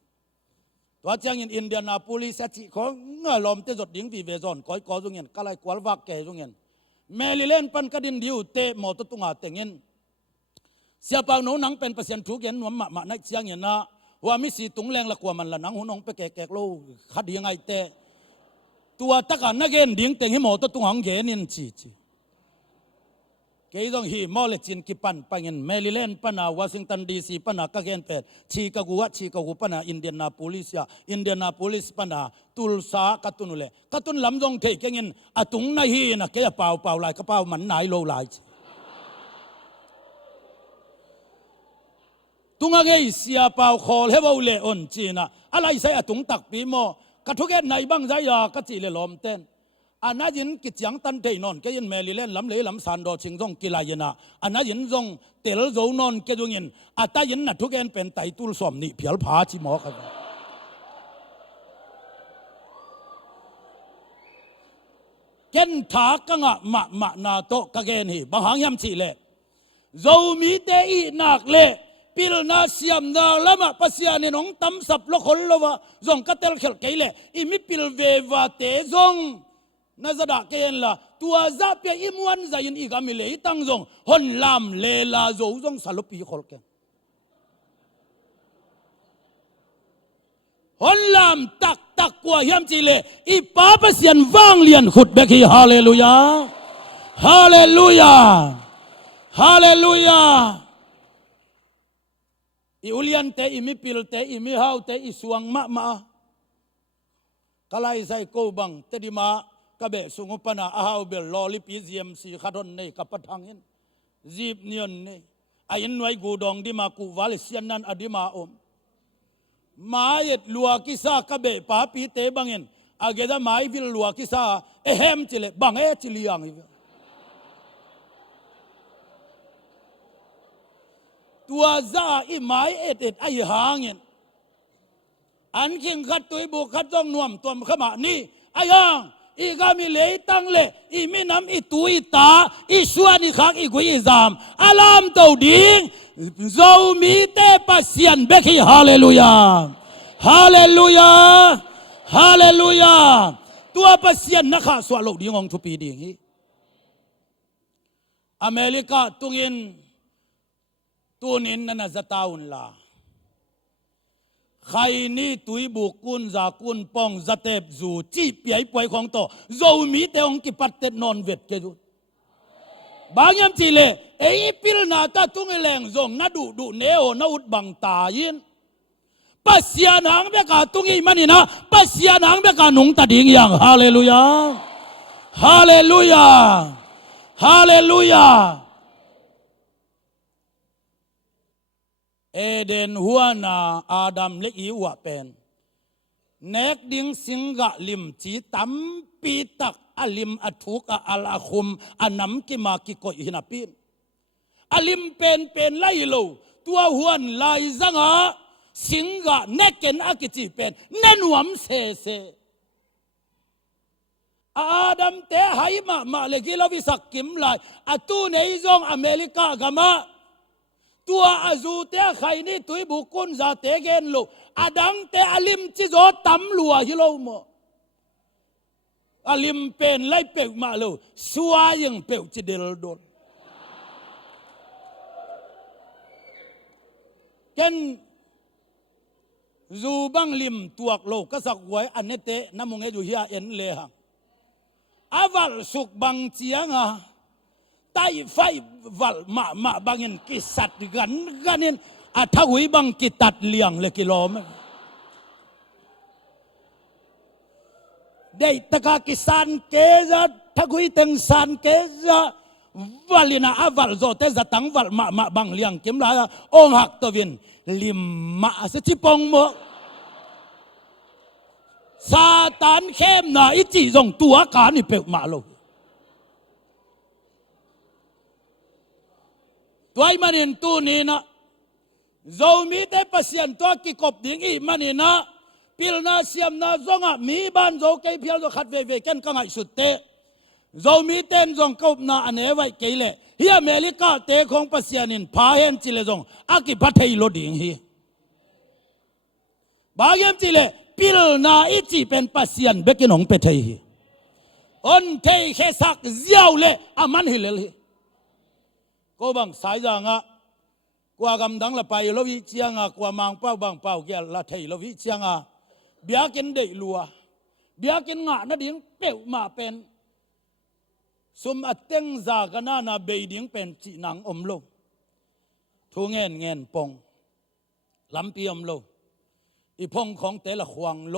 ตัวเจ้าเงินอินเดียนาโพลิสจีของเงาลมเตจดดิ้งวิเวจอนก้อยก้อยตรงเงินก็เลยกวลวักแก่ตรงเงินเมลิเลนปันก็ดินดิวเตมอตัวตุงอาเตเงินเสียเปล่าหนูนังเป็นเปอร์เซ็นต์ทุกเงินหนวมมาในเชียงเงินนะว่ามิสีตุงแรงละกว่ามันละนังหุ่นองไปแก่โลคดียังไงเตตัวตะกันนักเงินดิ้งเต็งให้หมอตัวตุงหังเงินจีเกยต้องฮีมอลจินกิปันไปเงินเมลิเลนปันวอชิงตันดีซีปันก็เงินเป็ดชีกากูปันอินเดียนาโพลิสปันตุลซากัตุนุเลกัตุนลำจงเทเงินอตุงนาฮีนะเกยเปล่าลายกระเป๋ามันไหนโลลายตุงเงยเสียเปล่าคอเลวเลออนจีน่ะอะไรใส่ตุงตักปีโมกระทุกเอ็นไหนบ้างใจยากระจีเลลอมเต้นอันนั้นยินกิจยังตันเทนอนแกยินเมลิเลนลำเลลำสันโดชิงจงกิลายนะอันนั้นยินจงเตลโจนอนแกจงยินอัตยินนัทุกเอ็นเป็นไตตุลสมนี่เพียลผาจิหมอกันเกนถากังะมะนาโตกะเกนฮีบางหางยำชีเลโจมีเตอีนักเลปิลนาเสียมนาละมาปัสยานินองตั้มสับละคนละวะจงกัตเตลเขลเกยเลอิมิปิลเววาเตจงน่าจะด่าเกนละตัวซาเปียอิมวันใจยินอีกามิเลตั้งจงฮอนลามเลลาโจจงสลปีขลเกนฮอนลามตักกว่าเฮียมจีเลอีป้าปัสยันว่างเลียนขุดเบกีฮาเลลูยาฮาเลลูยาฮาเลลูยาอีอุเลียนเตอีมิปิลเตอีมิฮาวเตอีสวงมากลายใส่โกบังเตดิมากะเบสุงปนาอาฮาวเบลลอลิปีซีเอ็มซีขัดอนในกับปะทังเห็นจีบเนียนนี่อายินไว้กูดองดิมากูวาลเซียนนันอดิมาอมมาเย็ดลัวกิซากะเบป้าปีเตบังเห็นอาเกดามาวิลลัวกิซาเอเฮมจิเลบังจิลียังอีตัวซาอีไม้เอ็ดไอหางเงินอันคิงขัดตัวบุกขัดจ้องนวมตัวขมานี่ไอหางอีกามิเลตั้งเลอีมินำอีตุยตาอีสวนิขักอีกุยซามอัลามตัวดิ้งโจมีเตปัสยันเบคีฮาเลลูยาฮาเลลูยาฮาเลลูยาตัวปัสยันนักข่าสวาโลดิ้งองทุปีดิ้งฮีอเมริกาตุงินตัวนินนั่นจะตาอุนลาข ใครนี่ตุยบุกกุนจากกุนปองจะเตบจูจีเปียป่วยของโตเรามีแต่องกิปัตเตนอนเวทเกจุบางยามจีเลเอ้ปิลนาตาตุงเอแรงจงนาดูเนโอนาอุดบังตายินปัสยานางเบกาตุงอีมันนี่นะปัสยานางเบกาหนุ่งตาดิ่งยังฮาเลลูยาฮาเลลูยาฮาเลลูยาเอเดนหัวนาอาดัมและอีวะเป็นเนกดิงสิงกะลิมจีตัมปีตักอลิมอัทุกอัลอาคุมอันนำกิมากิโกยหินาปินอลิมเป็นไลโลตัวหัวนไลซังอาสิงกะเนกเกนอากิจิเป็นเนนวมเซอาดัมเตหายมาเลกิลาวิสักกิมไลอตูเนยจงอเมริกากามาตัวอาจูเตะใครนี่ตุยบุกกุนจะเตะเกนลูอาดังเตะอลิมจิโจตัมลัวฮิโลโมอลิมเป็นไล่เปกมาลูสวายังเปกจิเดลโดนเกนจูบังลิมตัวโลก็สักไว้อันนี้เตะน้ำมงเออยู่เฮียเอ็นเลหังอาวัลสุกบังเจียงอ่ะไต้ไฟวัลมาบางเงินกิสัตกันเงินอาทวีบังกิตัดเลียงเลยกิโลเมตรได้ตะกากิสันเกจทวีตังสันเกจวัลินาอาวัลโจเตจะตั้งวัลมาบางเลียงกิมลาองหักตวินลิมมาสจิปองโมซาตานเข้มนาอิจิจงตัวการนี่เปกมาโลตัวไอ้มันเห็นตัวนี้นะเรามีแต่ปัสยันตัวกิกบดิ่งอีมันนี่นะพิลนาเสียมนาจงอ่ะมีบ้านเราเกี่ยวกับเราขัดเวกันก็ง่ายสุดเตะเรามีเต้นจงกบนาอันเอไว้เกี่ยเล่เฮียอเมริกาเตะของปัสยันินพาเห็นจิเลจงอากิพัทเฮโลดิ่งเฮียบางอย่างจิเลพิลนาอิจิเป็นปัสยันเบกินองเปเทเฮียอันเทเขสักเจ้าเล่อามันฮิเลเฮียก็บางสายจังอ่ะกว่ากำดังละไปเราวิเชียงอ่ะกว่ามังเป้าบางเป้าแกละเทยเราวิเชียงอ่ะเบียกินได้ลัวเบียกินงะนั่นดิ่งเปี่ยวมาเป็นสมอัดเต็งจากกันน่ะเบียดิ่งเป็นจีนังอมโลทูเงินปงลำปีอมโลอีพงของแต่ละขวางโล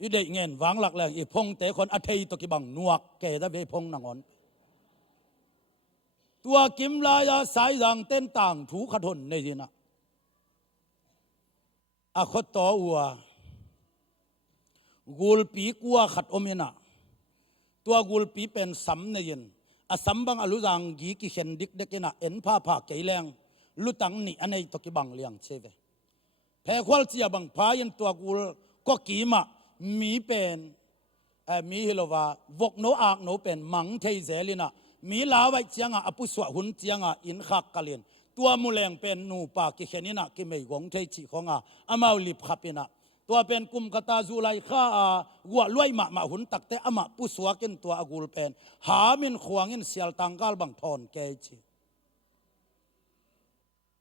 อีเด็กเงินวางหลักแหล่งอีพงแต่คนอัฐิตกิบังนวกแก่ได้เบพงนางอนตัวกิมลายาสายดังเต้นต่างถูขทนในที่น่ะอาคตต่อวัวกูลปีกัวขัดอมินะตัวกูลปีเป็นสัมในยินอาสัมบังอลุจังกีกิเข็นดิกเด็กน่ะเอ็นผ้าผ้าเกยแรงลุตังนี่อันนี้ตกิบังเลียงเชเวแพ้ควอลเจียบังพายันตัวกูลก็กีมามีเป็นมีฮิโลวาวกโนอากโนเป็นมังเทเซลินะมีลาไว้เจียงอปุสวะหุนเจียงอินขักกะเลียนตัวมูแรงเป็นนูปากิเขนินะกิไม่กงเทจิของอามาลิบขับปินะตัวเป็นกุมกตาจูไลข้าวัวลวยมาหุนตักเตอามาปุสวะกินตัวอากูลเป็นหามินขวางินเสียลตังกาลบังทอนเกจิ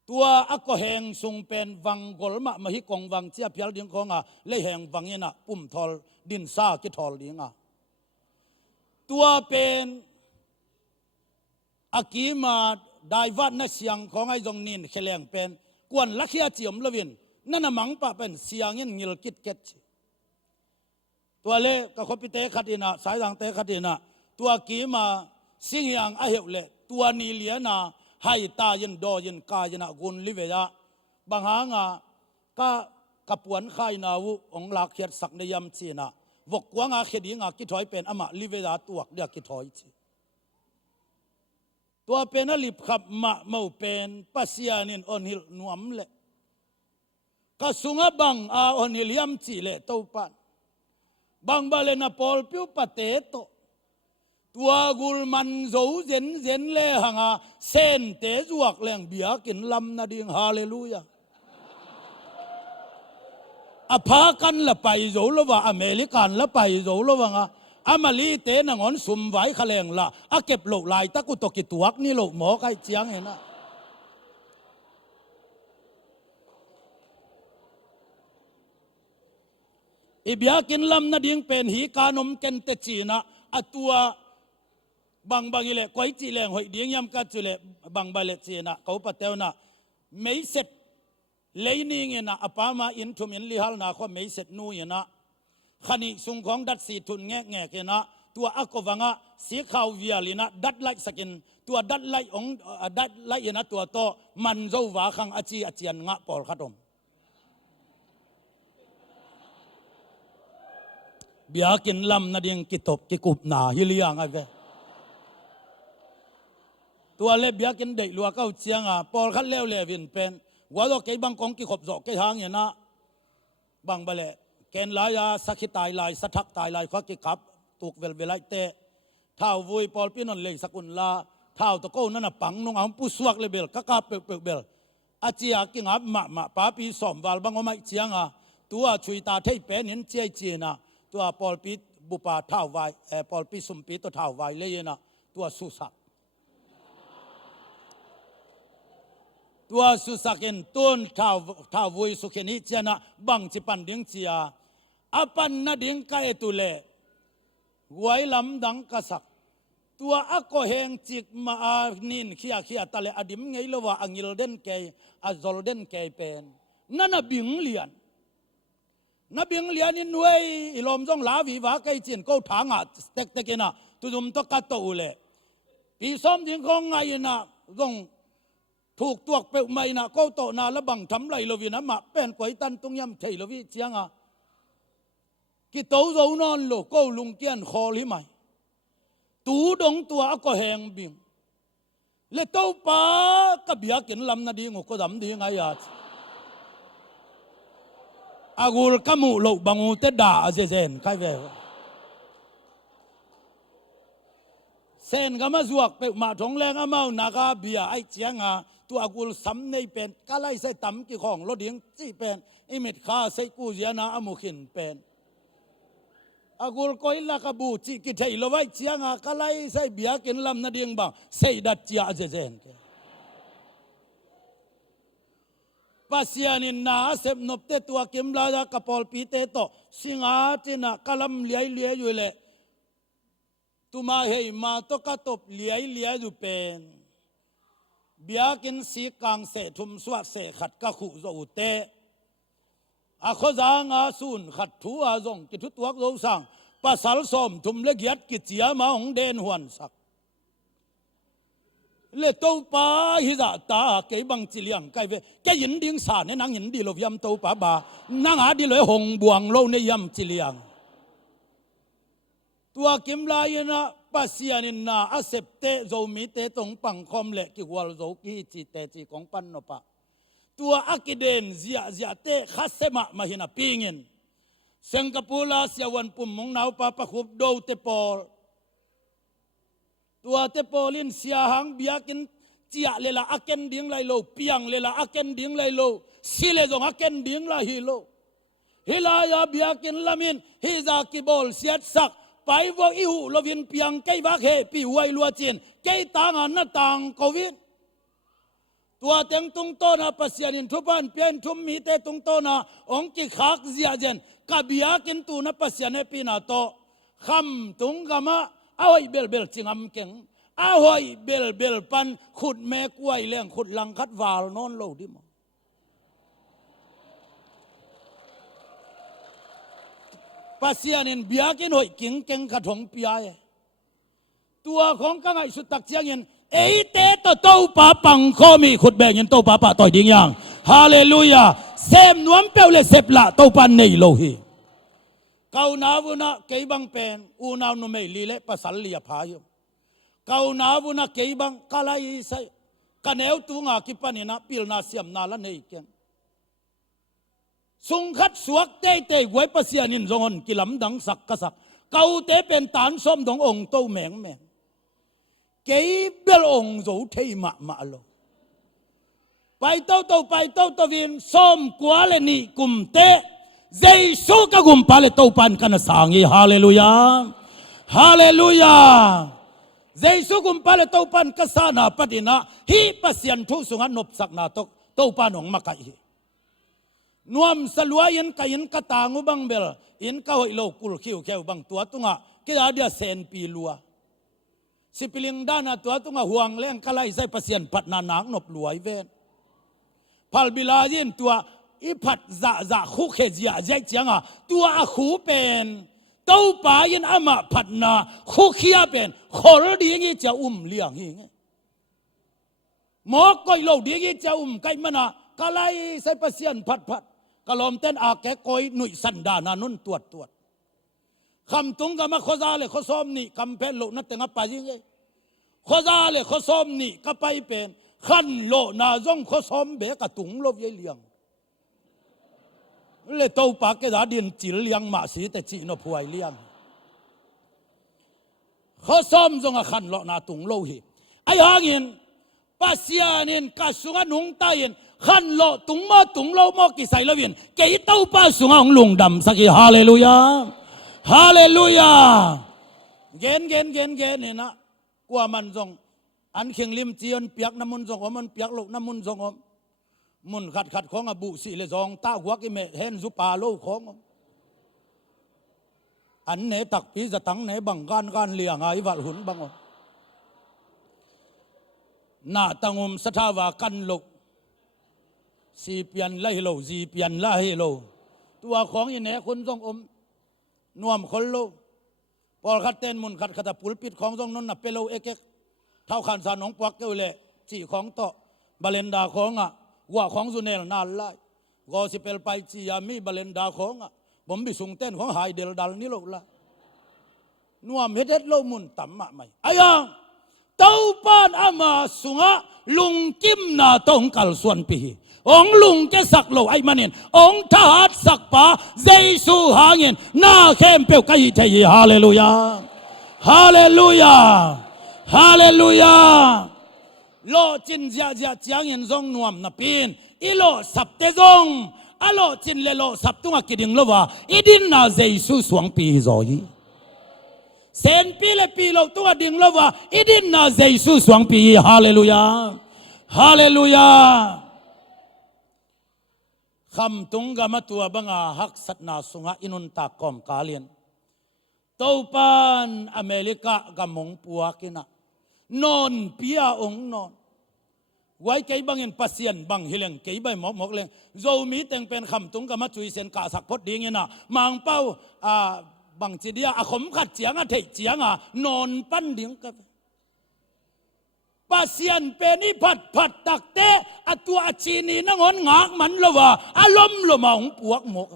ตัวอักก็แหงทรงเป็นวังกลมาฮิกงวังเจียพิลดิงของเลยแหงวังเงินะปุ่มทอลดินซากิทอลดิงตัวเป็นอากีมาได้วัดนักเสียงของไอ้จงนินเขลงเป็นกวนลักเขียจิอมลวินนั่นน่ะมังปะเป็นเสียงเงินงิลกิดเก็ตตัวเล่ก็คบพิเตขัดินะสายทางเตขัดินะตัวกีมาสิ่งอย่างอาเหวเล่ตัวนีเลียนาให้ตายินดอยินกายินกุลลิเวียบางหางก็กระปวนไข่นาวุองลักเขียดสักในยามจีนะวกกวางเขดิงกิถอยเป็นอมาลิเวียตัวเดียกิถอยตัวเป็นอลิบขับมาเมาเป็นปัสยานินอนิลนวมเละกสุงบังอนิลยามจีเละตัวปันบังบาเลนปอลพิวปะเตโตตัวกุลมันโจเจนเละหังเซนเตจวกแรงเบียกินลำนาดิงฮาเลลูยาอภากันละไปโจลว่าอเมริกันละไปโจลว่าอามาลีเตนงอนสุมไว้ขะแรงละอาเก็บโลกลายตะกุตกิตวกนี่โลกหมอใครเจียงเห็นนะ อีเบียกินลำนาดิ่งเป็นหีกานมเกนเตจีนะอัตัวบางอิเลก้อยจีแรงหอยดิ่งยำกัดจุเลบางใบเลจีนะเขาปะเตวนะไม่เสร็จเลยนี่เงนะอปามาอินทุมินลิฮัลนะข้อไม่เสร็จนู่นนะขณีสุงของดัดสีทุนแง่เกนะตัวอักวังะสีขาววิอาลินะดัดไลสกินตัวดัดไลองดัดไลนะตัวโตมันเจ้าวาขังอาจียนงะปอลขัดมเบียกินลำนาดิ่งกิตบกิกุบนาฮิเลียงไงเวตัวเล็บเบียกินเด็กลัวเข้าเชียงปอลขัดเลี้ยวเลวินเป็นว่าเราเก็บบางกองกิขบจอกเก็บหางอย่างนะบางเบลเกณฑ์ลายสักขีตายลายสัทักตายลายข้อกิขับตุกเวลเตะเท่าวุยปอลพี่นนเลยสกุลลาเท่าตะโก้นั่นน่ะปังนุ่งเอาผู้สวกเลยเบลก็กาเปลเบลอาเจียกิงับมาป้าปีสอมวาลบางว่าไม่เชียงตัวชุยตาเทยเป็นเห็นเจียนะตัวปอลปีบุปผาเท่าไวปอลปีสุมปีตัวเท่าไวเลยนะตัวสุสักตัวสุสักินต้นเท่าวุยสุขินิเจนะบังจิปันดิ้งเจียอปันนาดิ้งไกตุเลไว้ลำดังกษักตัวอักโกเฮงจิกมานินเขียตะเลอดิมไงละว่าอังยิลเดนเกยอัจอลเดนเกยเป็นนั่นน่ะบิงเลียนนับบิงเลียนนี่หน่วยอิลอมจงลาวิวาไกจินก็ทางเต็กนะตุจุมตกัตโตอุเลปีซ้อมจิงของไงนะจงถูกตัวเปลวไม่นะก็โตนาละบังทำไรลวินะมาเป็นก๋วยตันตรงยำเทลวิเจียงกิโตโจนอนโลก็ลุงเกียนคอลิไม่ตูดงตัวก็แหงบิงเลโตป้ากับเบียกินลำนาดีงก็ดำดีไงอากูลกมูโลบังอูเตด่าเจนใครเวเซนก็มาจวกเปมาทงแรงอามานาคาเบียไอเจียงตัวกูลซ้ำในเป็นกะไลใส่ตำกี่ของรถเดียงจี้เป็นอิมิดข้าใส่กูเจียนาอมุขินเป็นอากูลก็อิลากบูจิกิเทยลไว้เจียงกะไลใส่เบียกินลำนาเดียงบังใส่ดัดเจียเจนปัสยานินนาเสพนบเตตัวกิมลากับปอลปีเตโตสิงอาจินะกะลำเลี้ยอยู่เลยตุมาเฮมาตกตบเลี้ยอยู่เป็นเบียกินสีกางเสทุมสวดเสขัดกะขุโจเตอาข้อจางสุนขัดทัวจงกิทุตัวโจสังปัสสาวสมทุมเล็กยัดกิจยามาของเดนหวนสักเลโตป้าฮิจาตาเกบังจิเลียงไกเวแกยินดิ้งสาเนี่ยนางยินดีลบยำโตป้าบานางหาดีเลยหงบวงโลในยำจิเลียงตัวกิมลายนะปัสยานินนาอาเสพเตโจมีเตตงปังคอมเละกิวอลโจกีจิเตจิของปันนปะตัวอักเดนเจียเตขัสเซมาหินาปิงินสิงคโปร์ลาเซียวันปุ่มมงนาวปะปะขุบโดเตปอลตัวเตปอลินเสียหังเบียกินเจียเลละอักเกนดิ้งไลโลเปียงเลละอักเกนดิ้งไลโลสิเลจงอักเกนดิ้งไลฮิโลฮิลายาเบียกินลามินฮิซากิบอลเสียดสักไปว่าอิหูลวินเปียงไกวักเฮปีไวลัวจีนไกต่างนัต่างโควิดตัวเต็งตุงโตนะปัสยานินทุบันเปียนทุมมีเตตุงโตนะองกิขักเสียเจนกับเบียกินตูนะปัสยานิปีนาโตคำตุงกามะเอาไว้เบลจิงอำเก่งเอาไว้เบลปันขุดแม่กล้วยเลี้ยงขุดลังคัดวาลนอนโลดิมปัสยานินเบียกินหอยกิ่งเก่งขัดหงปียตัวของกังไอสุดตักเจียงเงินเอเตตโตป้าปังข้อมีขุดแบ่งเงินโตป้าต่อยดิ้งยังฮาเลลูยาเซมนวมเปลวเลเซปละโตปันในโลหีเกาหนาวุนะเกยบังเป็นอูนาวนุเมลีเลปัสสัลลียพายุเกาหนาวุนะเกยบังกาลายใส่กันเอวตุงอากิปันินะปิลนาเสียมนาละเนยเกงสุงคัดสวกเตไว้ปัสยานินจงอนกิลำดังสักกษักเกาเตเป็นฐานส้มขององค์โตแมงเกยเบลองโจเทมาโลไปเต้าวินส้มกว่าเลนี่กุมเตเจสุกกุมพาเลโตปันกันสังยีฮาเลลูยาฮาเลลูยาเจสุกุมพาเลโตปันกัสนาปดินะฮีปัสยันทุสุงันนบสักนาตกโตปันองมาไกนวมสลวยยันกัยนกตางูบังเบล อินก็หอยโลกุลคิวแควบางตัวตุงะก็อาเดียเซนปีลัวสิปิลิงด้านตัวตุงะห่วงแรงกะไลใส่ประเสียนปัดนานักนบรวยเวนพัลบิลายินตัวอีพัดจะคุเขจียใจเจียงตัวอาคูเป็นเต้าป่ายินอามาพัดนาคุเขียเป็นขอรดีงี้จะเลี้ยงหิงหมอก้อยโลดีงี้จะไก่มันกะไลใส่ประเสียนพัดกะลอมเต้นอาแกก้อยหนุ่ยสันดานานุนตรวจคำตุงกะมาขอซาเลยขอซ้อมนี่คำเพลโลนัดแต่งไปยิงไงขอซาเลยขอซ้อมนี่ก็ไปเป็นขันโลนาจงขอซ้อมเบกะตุงลบยัยเลี้ยงเลยเต้าปากแกด่าดินจิเลี้ยงมาสีแต่จีนพวยเลี้ยงขอซ้อมจงขันโลนาตุงโลหิไอ้หางินปัสยานินกาสุงานุงตายินขันโลตุงมาตุงโลมอกิใส่ละวินเกยเต้าป้าสุงาของลุงดำสักฮาเลลูยาฮาเลลูยาเกนนี่นะกว่ามันจงอันเข่งลิมเจียนเปียกน้ำมันจงมันเปียกโลน้ำมันจงมุนขัดของอบุสิเลจองตาหัวกิเมเห็นสุปาโลของอันเนตักปีจะตั้งเนบังการเลี้ยงไอ้วัดหุ่นบังนาตังสถาวากันโลสีเปียนไล่โลสีเปียนไล่โลตัวของยันเนคนจงนวมคนโลพอขัดเต้นมุนขัดปุลปิดของจงนนนับเปโลเอกเท่าขันสานองปวักเกลเล่จีของโตบาเลนดาของว่าของสุเนลนาไล่ก็สิเปลไปจียามีบาเลนดาของผมบิสุงเต้นของหายเดลดัลนี่โลละนวมเฮ็ดโลมุนต่ำมาไม่ไอ้ยังเต้าปานอามาสุงะลุงกิมนาตงกัลส่วนปีองลุงแกสักโลไอ้มันเององทหารสักป่าเจสูหาเงินหน้าเข้มเปียวไก่ไทยฮาเลลูยาฮาเลลูยาฮาเลลูยาโลจินจะจางเงินจงนวมนับปีนอีโลสับเตจงอโลจินเลโลสับตุงกิดิงโลวาอีดินนาเจสูสวงปีจอยเซนปีเลปีโลตุงดิงโลวาอีดินนาเจสูสวงปีฮาเลลูยาฮาเลลูยาคำตุงกามาตัวบังอาฮักสัตนาสุงะอินุนตากอมกาเลียนเต้าปานอเมริกากำมงปัวกินะนอนปียองนอนไว้เกยบังเงินปัสเซียนบังฮิเลงเกยใบหมอกเลงโจมีแต่งเป็นคำตุงกามาจุยเซนกาสักพดดีเงินะมังเป้าบังจีเดียขมขัดเจียงเทเจียงนอนปั้นดิ้งกับปัสเซียนเป็นนิพัดตักเตะตัวจีนีนังหอนงากมันละว่าอารมณ์ละมาของปวกหมก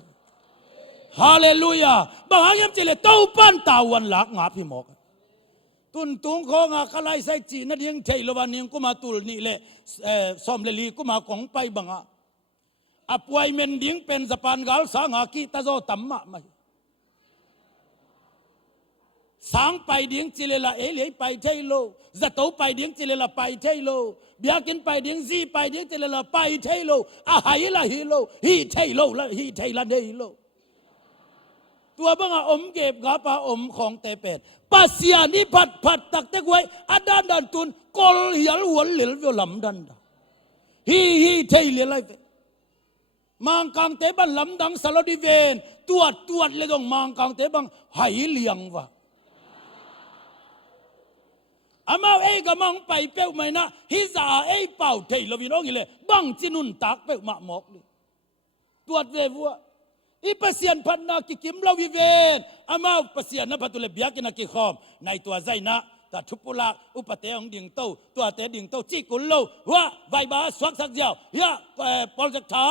ฮาเลลูยาบางอย่างจีเลเต้าปั้นตาวันหลักงาพี่หมกตุนตุงของกะไลใส่จีนดิ้งเทละวันนี้กูมาตุลนี่แหละซอมเลลีกูมาของไปบังอป่วยเมนดิ้งเป็นสปานกาลสางากีตาโจตัมมะไม่สางไปดิ้งจิเลละเอเลยไปเทโลจะโตไปดิ้งจิเลละไปเทโลเบียกินไปดิ้งซีไปดิ้งจิเลละไปเทโลอาหายละฮิโลฮีเทโลละฮีเทละเดโลตัวบังอมเก็บกาปาอมของเตเป็ดปัสยานิพัดตักเตกไว้อดันดันตุนกอลเหียลหัวเหลียววิลลำดันฮีเทเลละมังกังเตบันลำดังสารดิเวนตัวเลยตรงมังกังเตบังหายเลียงวะอามาเอ้ก็มังไปเป้าไม่นะฮิซาเอ้เป่าเทลวินองเลยบังจินุนตักเป้ามาหมอกเลยตัวเววัวอีปัสเซียนพันนากิกิมลาวิเวนอามาปัสเซียนนะพัตุเลเบียกินากิคอมในตัวใจนะแต่ทุปุลักอุปเตองดิ่งโตตัวเตดิ่งโตจีกุลโลว่าใบบาสวกสักเดียวยาปอลจักถา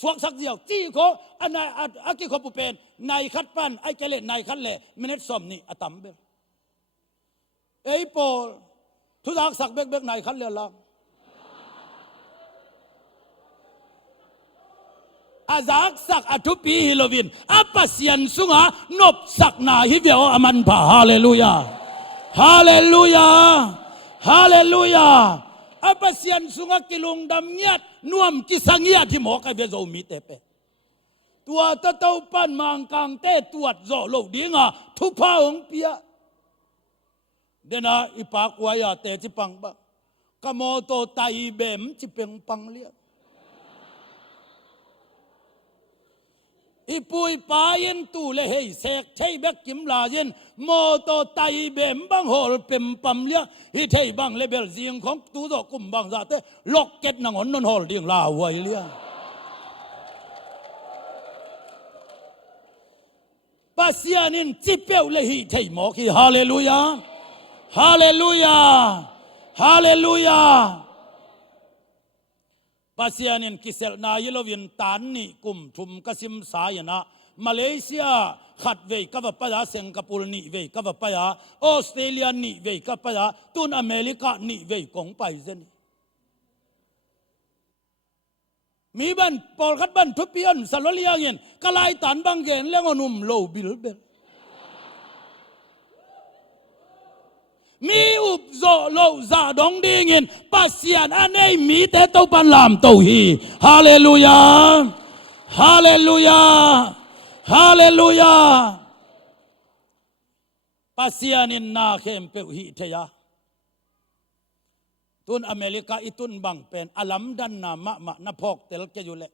สวกสักเดียวจีโคอันนั้นอากิคอปุเป็นนายคัดปั้นไอเกเลนายคัดเล่เมเนตซอมนี่อตัมเบลเอ้ปอลทุกสักเบกไหนขันเรือลำอาซักสักอทุปีฮิโลวินอาปัสยันสุงานบสักนาฮิเวออามันพาฮาเลลูยาฮาเลลูยาฮาเลลูยาอาปัสยันสุงากิลุงดำเงียดนวมกิสังเงียที่หมอกไอเวโซมีเตเปตัวตะเต้าปั้นมังกังเตตัวโจโลดีงาทุพาองเปียเดน่าอีปากวายาเตจิปังบะกะโมโตไตเบมจิเปงปังเลีย อีปุยปายินตูเลเฮเสกใช้เบกกิมลายินโมโตไตเบมบังโฮลเปมปั๊มเลียอีเทบังเลเบลเสียงของตูดกุมบังซาเตล็อกเก็ตนงอนนนฮอลเดียงลาไว้เลียปัสยานินจิเปียวเลหิเทหมอกีฮาเลลูยาฮาเลลูยาฮาเลลูยาปัสยานินกิเซลนายโลวินตานนิกุมทุมกสิมสายนะมาเลเซียขัดเวกับปะยาสิงคโปร์นิเวกับปะยาออสเตรเลียนิเวกับปะยาตุนอเมริกานิเวกงไปเซนมีบันปอลคัดบันทุบเปียนสลเลียงเงินกลายตันบังเกนเลี้ยงอนุมโลบิลเบลมีอุบโซโลซาดองดีเงินปัสยานอันนี้มีแต่ตัวปันลามตัวฮีฮาเลลูยาฮาเลลูยาฮาเลลูยาปัสยานินนาเข้มเปวฮีเทียตุนอเมริกาอิตุนบังเป็นอลัมดันนามะมะนพอกเตลเกยุเล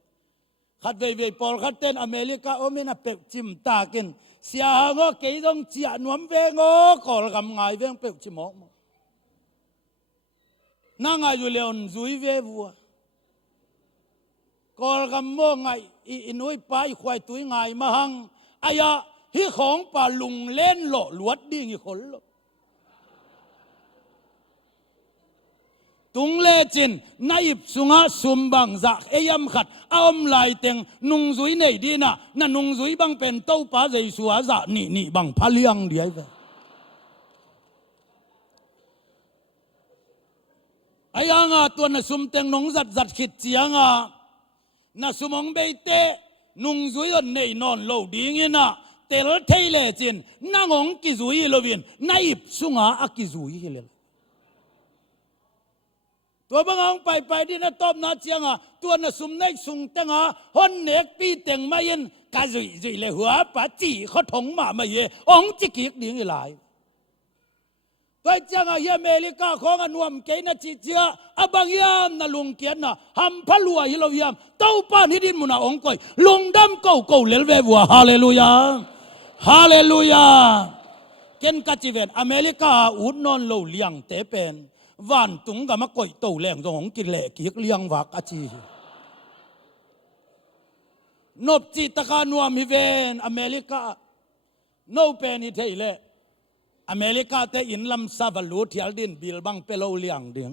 ขัดเวปอลขัดเต้นอเมริกาโอเมนะเปวจิมตากินเสียงอเกยดงเจียนวมเวงอกอลกำไงเวงเปวจิมอกนางอายุเลอนซุยเววัวกอลกำโมไงอินุยไปควายตุยไงมาหังอายะฮิของปาลุงเล่นหล่อลวดดิ่งอีคนหล่อตุงเลจินนายสุงะสุมบังจักเอยมขัดอมลายเต็งนุงซุยในดีนะนั่นนุงซุยบังเป็นเต้าป้าใจสัวจะนี่บังพะเลียงเดียวไปไอ้ยังอ่ะตัวน่ะสุมเต็งนงจัดขิดเจียงอ่ะน่ะสุมงเบเตนุงซุยอันในนอนโลดีงี้นะเตลเทเลจินนางองกิซุยโลวินนายสุงะอักิซุยเลยตัวบางไปที่นั่นตบนาเจียงอ่ะตัวน่ะสุมในสุงเต็งอ่ะฮอนเนกปีเต็งมาเย็นกะจุยเลยหัวปะจีเขาถงมาไม่เย่องจิกิกดิ่งอีหลายตัวเจียงอ่ะเยอเมริกาของอันวมเกยน่ะจีเจียอบางยามน่ะลุงเกียนน่ะหัมพะลัวฮิโลยามเต้าป้านฮิดินมุน่ะองก้อยลุงดำเก่าเลเววัวฮาเลลูยาฮาเลลูยาเกนกัจิเวนอเมริกาอุดนอนโลเลียงเตเป็นวันตุงกับมะก่อยโตแรงจงกินแหลกกิกเลี้ยงวักอาจีนบจิตกานัวมิเวนอเมริกาโนเป็นอิเทเลอเมริกาเตอินลำซาบลูที่อัลดินบิลบังเปโลเลียงเดียง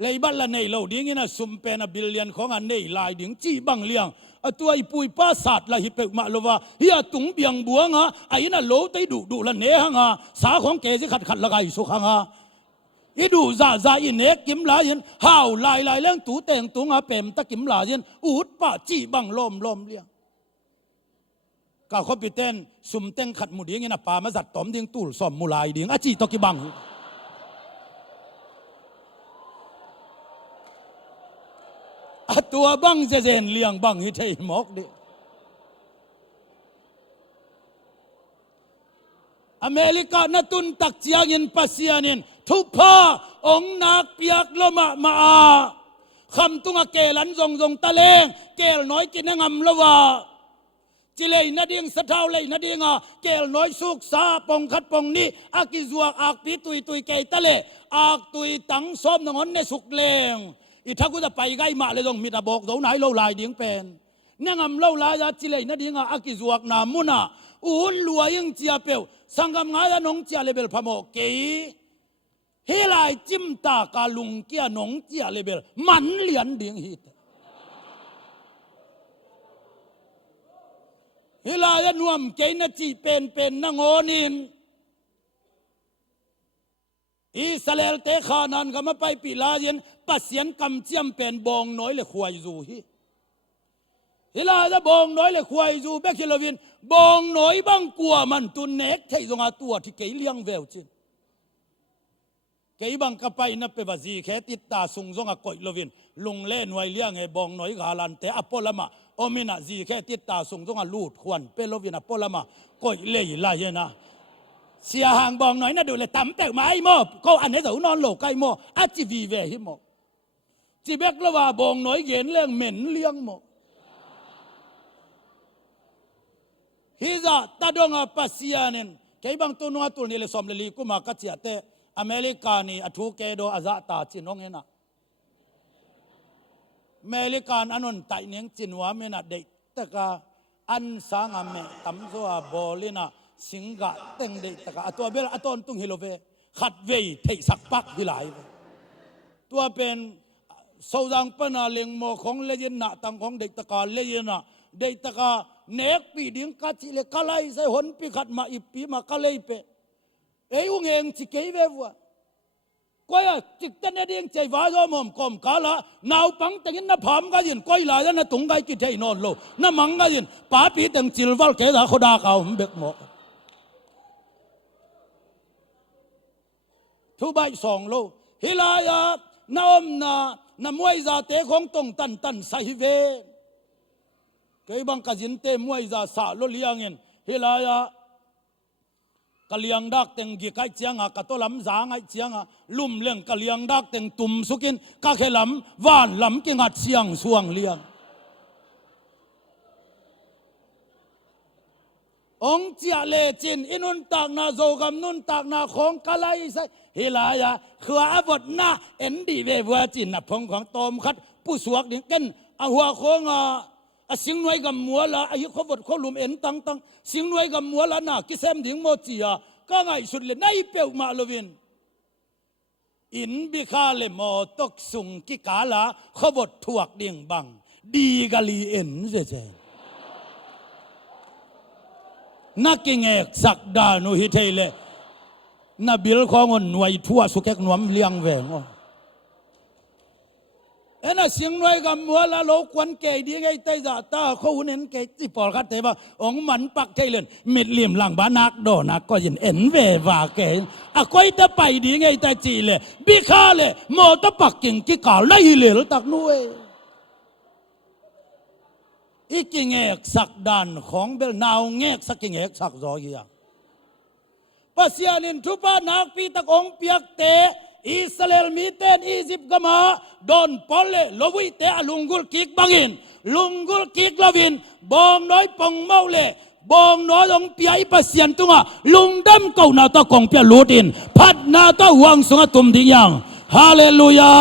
เลยบัลละในโลดิ้งนะซุมเป็นบิลเลียนของอันในลายดิ้งจีบังเลียงตัวไอปุยป้าสัตละฮิเปกมาโลวาเฮียตุงเบียงบัวงะไอ้น่ะโลไตดูละเนหังะสาของเกจิขัดละไกสุขังะอีดูซาอินเนกกิมลายินห่าวลายเรื่องตูเต่งตุงอาเปมตะกิมลายินอูดป้าจีบังลมเลี้ยงก้าวเขาปิเต้นสุ่มเต้งขัดมุดอย่างนี้นะป่ามาจัดตอมดิ้งตูลสอมมูลายดิ้งอาจีตะกิบังตัวบังเจเจนเลี้ยงบังฮิเทยมอกดิอเมริกาณตุนตักเจียงินปัสยานินทุพาองนักเปียกลมมาคำตุงเกลันจงตะเลงเกลน้อยกินงำละวาจิเลยนาดิงสะเท้าเลยนาดิงเกลน้อยสุกซาปองขัดปองนี้อากิจวกอักปีตุยเกตะเลอักตุยตังซ้อมนงอนในสุกเลงอีถ้ากูจะไปไกลมาเลยต้องมีตะบอกเท่าไหนเล่าลายดิ้งเป็นนงำเล่าลายจิเลยนาดิงอากิจวกนามุนาอุ่นลัวยังเจียเปียวสังกำงายนงเจียเลเบลพะโมเกเฮลายจิมตากาลุงเกียนงเจียเลเบลมันเลียนดิ้งฮิตเฮลายนวมเกนจีเป็นนงอนินอิสราเอลเตคานันก็มาไปปีลาเย็นปัสเสียนกำเจียมเป็นบองน้อยเลยควายจูฮิเฮลาจะบองน้อยเลยควายจูเบคิลวินบองน้อยบังกลัวมันตุนเนกใช่ตรงตัวที่เกยเลี้ยงเวลจินเกยบังกับไปนับไปว่าจีแค่ติดตาสุงจงก่อยลวินลุงเล่นไว้เลี้ยงไอ้บองน้อยกาลันแต่อปอลมาโอมินาจีแค่ติดตาสุงจงลูดขวัญเปลวินอปอลมาก่อยเล่ยลายนะเสียห่างบองน้อยน่ะดูเลยตั้มแตกไม้หม้อก็อันนี้จะนอนโลกไก่หม้ออาจีวีเวหิหม้อจีเบกละว่าบองน้อยเย็นเรื่องเหม็นเลี้ยงหม้อ ฮิซาตาดงอาปัสยานินเกี่ยบังตัวนัวตัวนี้เลยสมเลลีกุมากัจเจเตอเมริกานี่อทูเกโดอาซาตาจินงเงินะอเมริกันอันนั้นไต่เนียงจินวาเมนะเด็กตะกาอันสางอเมตัมซัวบอลินะสิงกะเต็งเด็กตะกาตัวเบลตัวตุงฮิโลเวขัดเวทเทสักปักฮิไลตัวเป็นโซดังปนาเลงโมของเลยินนะตังของเด็กตะกาเลยินนะเด็กตะกาเนกปีดิ้งกัจิเลกะไลใส่หนปีขัดมาอีปีมากะเลยเปเอยุงเองจิเกยเววัวก้อยจิกเตนเดียงใจว้าจอมอมกอมกาละนาวปังตังอินน่ะพามกายินก้อยลายน่ะตุงไกกิเทนอนโลน่ะมังกายินป้าปีตังจิลวัลเกดาขดาเขาเบกหมอทุบายสองโลฮิลายานาอมน่ะมวยซาเตของตงตันไซเวเกยบังกาจินเตมวยซาสาโลเลียงเงินฮิลายากะเลียงดักเต็งกี่ไก่เจียงอ่ะกะตัวลำจางไอเจียงอ่ะลุ่มเลี้ยงกะเลียงดักเต็งตุ่มสุกินกะเคลำว่านลำกิงัดเชียงสวงเลียงองเจียเลจินอินุนตากนาโจกำนุนตากนาของกะไลใส่ฮิลายาคืออาบดนาเอ็นดีเววัวจินนับพงของตอมคัดผู้สวกดิ่งเก้นอาหัวของสิงหน่วยกับมัวละอายุเขาบดเขาลุมเอ็นตังสิงหน่วยกับมัวละน่ะกิเซมดิ่งโมจีอ่ะก็ไงสุดเลยในเปียวมาลวินอินบิคาเลมอตกสุงกิกาละเขาบดถวกดิ่งบังดีกะลีเอ็นเจนักเก่งเอกสักดานุฮิเทเลนับบิลของหน่วยทั่วสุแกกนวมเลี้ยงแหวงเอ็นะเสียงน้อยกับมัวละโลกวนเกยดีไงเตยจ่าตาเขาหุ่นเห็นเกยที่ปอลคัดเตยว่าองมันปักเกยเล่นเม็ดเหลี่ยมหลังบ้านักโดนักก็ยินเอ็นเวว่าเกยอะก้อยตะไปดีไงแต่จีเลยบิคาเลยมอตะปักกิ่งกิกาไล่เลยแล้วตักนุ้ยอีกิ่งเอกสักดันของเบลนาวเงกสักกิ่งเอกสักจอยอย่างปัสยานินทุปานักปีตะกงเปียกเตอิสราเอลมีเตนอียิปต์กมาโดนปอลเลลวิเตอลุงกุลกิกบังอินลุงกุลกิกลวินบองน้อยปองเมาเลบองน้อยองเปียปัสยันตุงะลุงดำเก่านาตะกองเปียลูดินพัดนาตะหวังสุงะตุมดิยังฮาเลลูยา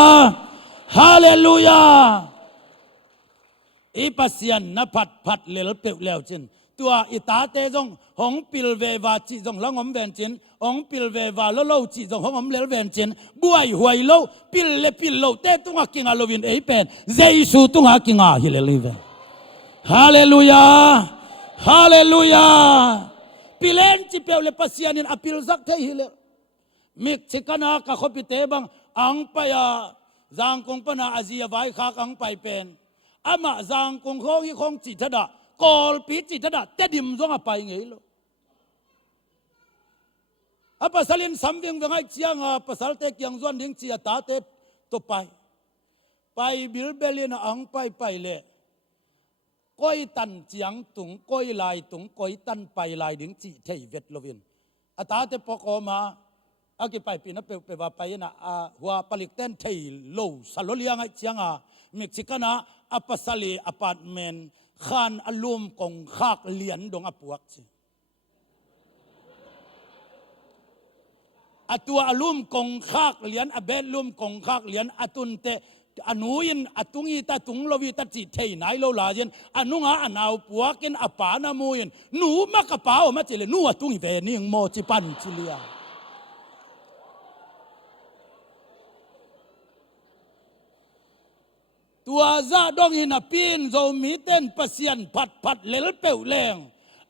ฮาเลลูยาอีปัสยันนับพัดเลลเปลวแล้วจินตัวอิตาเตจงหงปิลเววาจิจงละงอมเวนจินองปิลเววาแล้วเราจิจงหงอมเลลเวนจินบวยหวยเราปิลเลปิลเราเตตุงากิงาโลวินเอเป็นเจสุตุงากิงาฮิเลลิเวฮาเลลูยาฮาเลลูยาปิเลนจิเปลเลปัสยานินอปิลซักเทฮิเลมิกชิกานาคาขปิเตบังอังปยาจางคงปนาอาเซียไว้คากังไปเป็นอามาจางคงของอีของจิตดากอลปีจิตดาเตดิมซงอไปไงล่ะอาภาษาลินสัมวิงวังไอเจียงภาษาเตกียงส่วนดิ้งเจียตาเตตัวไปบิลเบลินอังไปเลยก้อยตันเจียงตุงก้อยลายตุงก้อยตันไปลายดิ้งจีเทยเวทลวินอาตาเตปกอมาอากิไปปีนับเปว่าไปนะหัวผลิตเต้นเทยโลสโลเลียงไอเจียงเม็กซิกันนะอาภาษาลีอพาร์ตเมนต์ขานอารมณ์ของขากเลียนดงอปวกสิอตัวอารมณ์ของขากเลียนอเบลลุมของขากเลียนอตุนเตอนุยินอตุงีตาตุงลวิตาจิเทยนายโลลาเยนอนุงาอนาวปวกินอปานามูยินหนูมักกะปาอมาจิเลนูอตุงีเวนิงโมจิปันจิเลียตัวซาดองอินาปีนโจมีเต้นปัสยันพัดเลลเปวแรง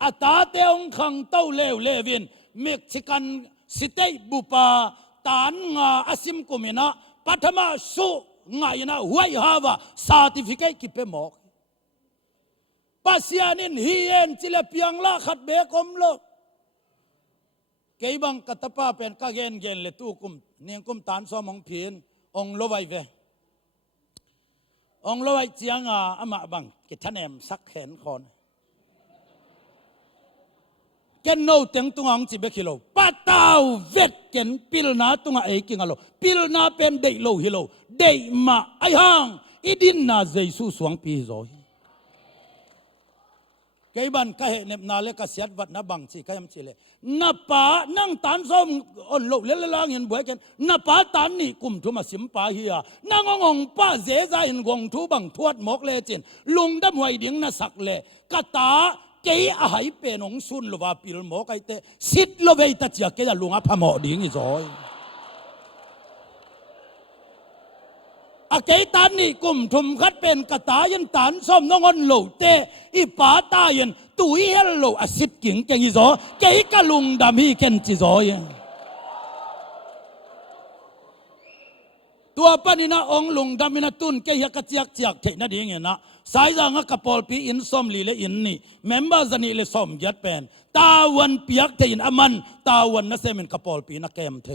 อาตาเตองขังเต้าเลวเลวินเม็กซิกันสิเตบุปาตานงาอาซิมกุมินะปัทมาสุงายนะหวยฮาวาซาติฟิเคกิเปมอกปัสยันินฮีเอ็นจิเลเปียงลาขัดเบกอมโลเกยบังกัตปาเป็นกะเกนเลตุกุมเนียงกุมตานซอมองพีนองโลไวเวองลอยเจียงอามาบังกิทะแนมสักแขนคอนเกนโนเต็งตุงอังจิเบกิโลปัตตาวเวทเกนปิลนาตุงเอกิงาโลปิลนาเป็นเดโลฮิโลเดมาไอฮังอีดินนาเจสุสวงปีโซเก กบันก็เห็นนาเลกเสียดวัดนับบังสิก็ยังสิเลยนับป่านั่งตานส้มอ่อนโลเล่ล่างเห็นบ่อยกันนับป่าตานนี่กุมทุมาสิมป่าเฮียนั่งงงป้าเสียใจเห็นกงทุบังทวดหมกเลจินลุงดำหวยดิ่งน่ะสักเลกะตาเกี่ยหายเป็นองซุนลว่าปิลหมกไอเตสิทลเวตัดเจียเกี่ยลุงอ่ะพะหมอดิ่งอีจอยอาเกตันนี่กุมทุมคัดเป็นกระตายันตานส้มน้องอนโลเตอีป่าตายันตุยเฮลโลอสิทกิ่งเก่งอีจอเกี่ยกะลุงดำฮีเก่งจีจอยตัวปนินะองลุงดำมินะตุนเกี่ยกะเจียกเจียกเทนะดิ่งเงี้ยนะสายจังกะปอลปีอินส้มลีเลอินนี่เมมเบอร์จันนี่เลส้มยัดเป็นตาวันเปียกเทอินอามันตาวันนั่นเซมินกะปอลปีนะแกมเท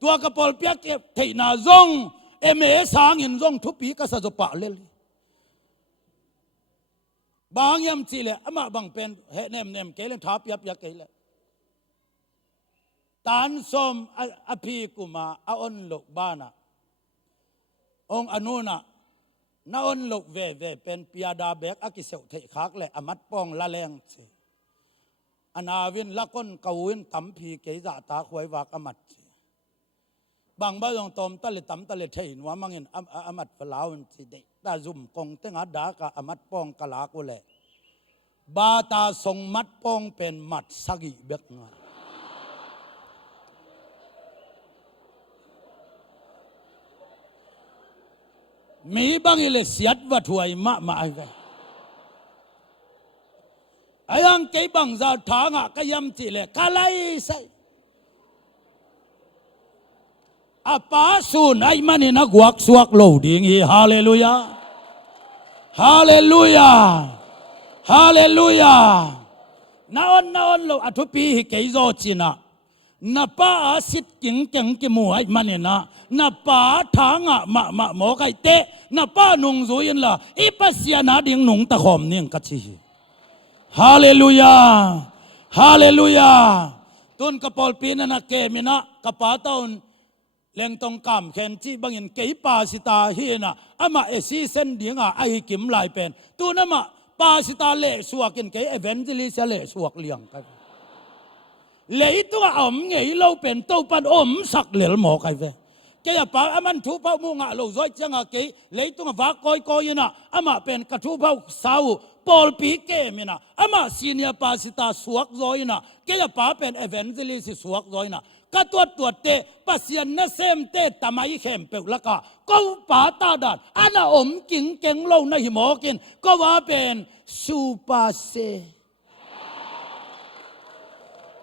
ตัวกะปอลเปียกเทน่าจงเอเมสางอินจงทุปีก็สะจปะเลบางยามจีเลอามาบังเป็นเฮเนมเกลท้าเปียเกลตานสมอภิกุมาอาอนโลกบ้านะองอนุนะนาอนโลกเวเป็นปียดาเบกอากิเสวเทคักเลอามัดปองละแรงเสอนาวินละก้นกวินตั้มพีเกยจ่าตาควยวากอามัดบางบ้านตอมตะเลตั้มตะเลเทนว่ามังเงินอามัดฝลาวสิเดตาจุ่มกงเตงอาดากะอามัดปองกะลากุเลบาตาทรงมัดปองเป็นมัดสกิเบกงามีบางอิเลเสียดวัดหวยมาไอ้กันไอ้ยังเก็บบางจาทางอ่ะก็ยำจีเลกะไลใส่อาปาสูนไอ้มันนี่นักวักสวกโลดิ่งฮีฮาเลลูยาฮาเลลูยาฮาเลลูยานาอนโลอัทุปีฮิเกยโจจินะนับป้าสิทธิ์กิ่งกิมูไอ้มันนี่นะนับป้าทางอ่ะมาหมอไก่เตะนับป้านุงซุยนละอีปัสยานาดิ่งนุงตะขอมเนี่ยกัจฉิฮาเลลูยาฮาเลลูยาตุนกระปอลปีนันเกมินะกระป๋าต้นเลี้ยงตรงกำเข็นจีบางอย่างเกี่ยปาสิตาเฮียนะอามาเอซีเซนเดียงไอกิมลายเป็นตัวนั้นมาปาสิตาเละสวกินเกี่ยเอเวนจิลิสเละสวกเลี้ยงกันเละตัวอมเงยเราเป็นตัวปันอมสักเหลือหมอใครเว้เกี่ยปาอามันทูเผามุงะเราจ้อยจังเกี่ยเละตัววากอยนะอามาเป็นกระทูเผาสาวปอลปีเกมินะอามาซีเนียปาสิตาสวกจ้อยนะเกี่ยปาเป็นเอเวนจิลิสสวกจ้อยนะก็ตัวเตะปัสยันนั่นเซมเตะทำไมเข้มเปล่าละก็ก็ป่าตาดันอันน่ะอมกิ่งเก่งเล่าในหิมอกินก็ว่าเป็นซูปาเซ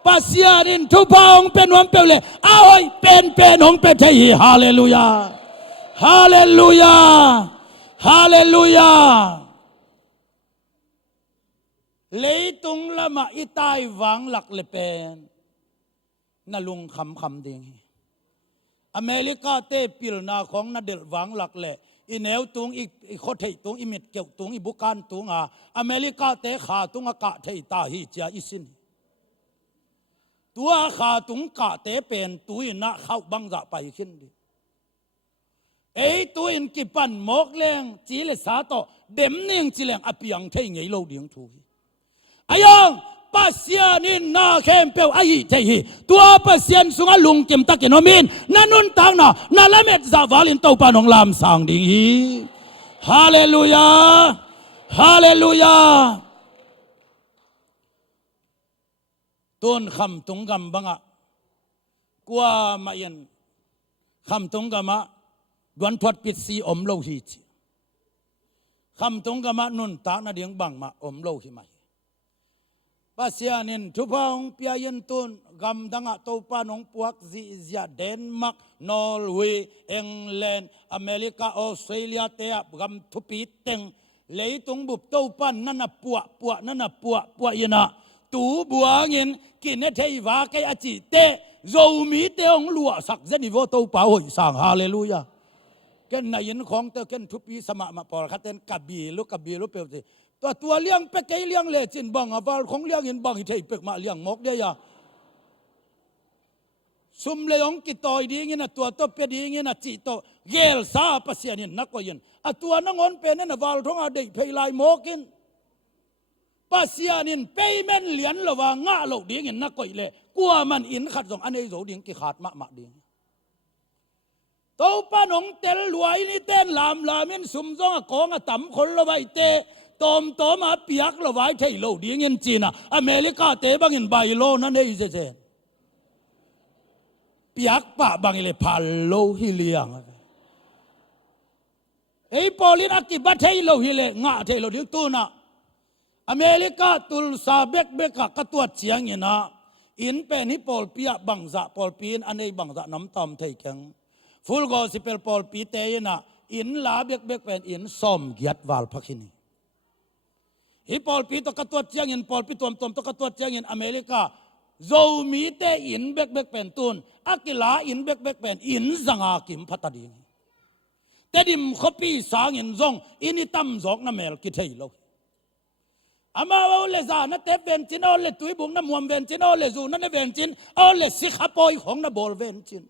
ปัสยันินทุพองเป็นวันเปล่าเลยเอาไว้เป็นของเป็นไทยฮาเลลูยาฮาเลลูยาฮาเลลูยาเลยตุงละมาอิตายวังหลักเลยเป็นนาลุงคำดิ่งอเมริกาเตปิลนาของนาเดลวังหลักเลยอีเนวตุงอีโคเทตุงอีมิดเกี่ยวตุงอีบุการตุงอเมริกาเตขาตุงอากาเทตาฮิจาอิสินตัวขาตุงกะเตเป็นตุยนะเข้าบังจะไปขึ้นดิตุยนกิปันหมกแรงจีเลสาโตเดมเนียงจีแรงอภิยังเทงไงโลเดียงถูกอายังปัสยานินนาเข้มเปลวไอเทฮีตัวปัสยันสุงลุงเก็มตะเกนอมินนันุนตังนานาละเม็ดซาวาลินเต้าปานองลามสังดิ่งฮีฮาเลลูยาฮาเลลูยาต้นคำตุงกำบังะกว่ามาเย็นคำตุงกำมะดวนทวดปิดสีอมโลหิตคำตุงกำมะนุนตังนาเดียงบังมาอมโลหิมาปัสยานินทุพองเปียยันตุนกำดังตัวปานองพวกซีเซียเดนมาร์กนอร์เวย์อังกฤษอเมริกาออสเตรเลียเตะกำทุปีเต็งเลยตรงบุบตัวปานนั่นน่ะปัวนั่นน่ะปัวยันน่ะตูบัวเงินกินเนเทวาเกอจิเตะโจมีเตองลัวสักเจนิโวตัวป่าหอยสังฮาเลลูยาเกันนายนของเตอเกันทุปีสมามาปอลคัดเต็นกับบีลุเปลวสิตัวเลี้ยงเป็กเลี้ยงเลจินบังวาลของเลี้ยงเห็นบังหิเทเป็กมาเลี้ยงมกเดียซุมเลยองกิตอยดีเงี้ยนะตัวเป็ดดีเงี้ยนะจิโตเกลซาปัสยานินนักก็ยินตัวนั่งอนเป็นนั่นวาลท้องอดีตเพลายมกิน ปัสยานินเปย์เมนเหรียญละว่างะเหลาดิ้งเห็นนักก่อยเลยกลัวมันอินขัดสองอันนี้โจดิ้งกี่ขาดมะดิ้งโตป้านงเตลรวยนี่เต้นลามนสุ่มจ้องกองต่ำคนละไว้เตตอมมาเปียกละไว้ไทยเหลาดิ้งเงินจีนอเมริกาเตบังเงินใบโลนั่นเองเจเปียกปะบังเลยพันโลฮิเลียงไอ้ปอลินักกิบัตเทโลฮิเลงะเทโลดิ้งตูน่ะอเมริกาตุลซาเบกกตัวเชียงเงินะอินเป็นฮิปอลปียบังซะปอลปีนอันนี้บังซะน้ำตอมไทยแข็งฟูลโกสิเปลปอลปีเตยนะอินลาเบกเป็นอินซอมเกียรติวาลพักนี่ฮิปอลปีตกตัวเชียงอินปอลปีตอมตกตัวเชียงอินอเมริกาโจมีเตอินเบกเป็นตุนอักิลาอินเบกเป็นอินสังอากิมพัตดีแต่ดิมขปีสางอินซงอินิตัมจอกน้ำเมลกิเทยโลอามาเอาเลซานะเตเวนจินเอาเลตุยบุงนะมวมเวนจินเอาเลซูนั่นเวนจินเอาเลสิขปอยของนะบอลเวนจิน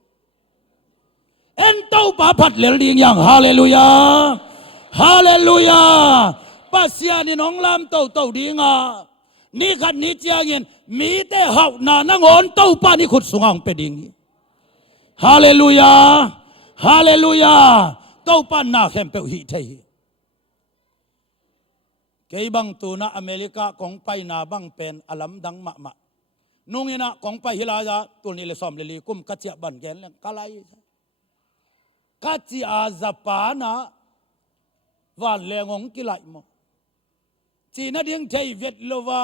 เอ็นเต้าป่าพัดเลลิงอย่างฮาเลลูยาฮาเลลูยาปัสยานี่น้องลำเต้าดีงานี่ขัดนี่เจียงเงินมีแต่เฮานานังอนเต้าป่านี่ขุดสุงอังเป็ดิงฮาเลลูยาฮาเลลูยาเต้าป่านาเข้มเปหิเทยเกี่ยบังตูนะอเมริกาของไปนาบังเป็นอลัมดังมะนุ่งยินะของไปฮิลาจาตัวนี้เลยสอมเลยลีกุมกัจเจบันแกนเรื่องกะไลกัจเจอาซาปานะวันเลงงกิไลมจีน่าเดียงใจเวทโลวา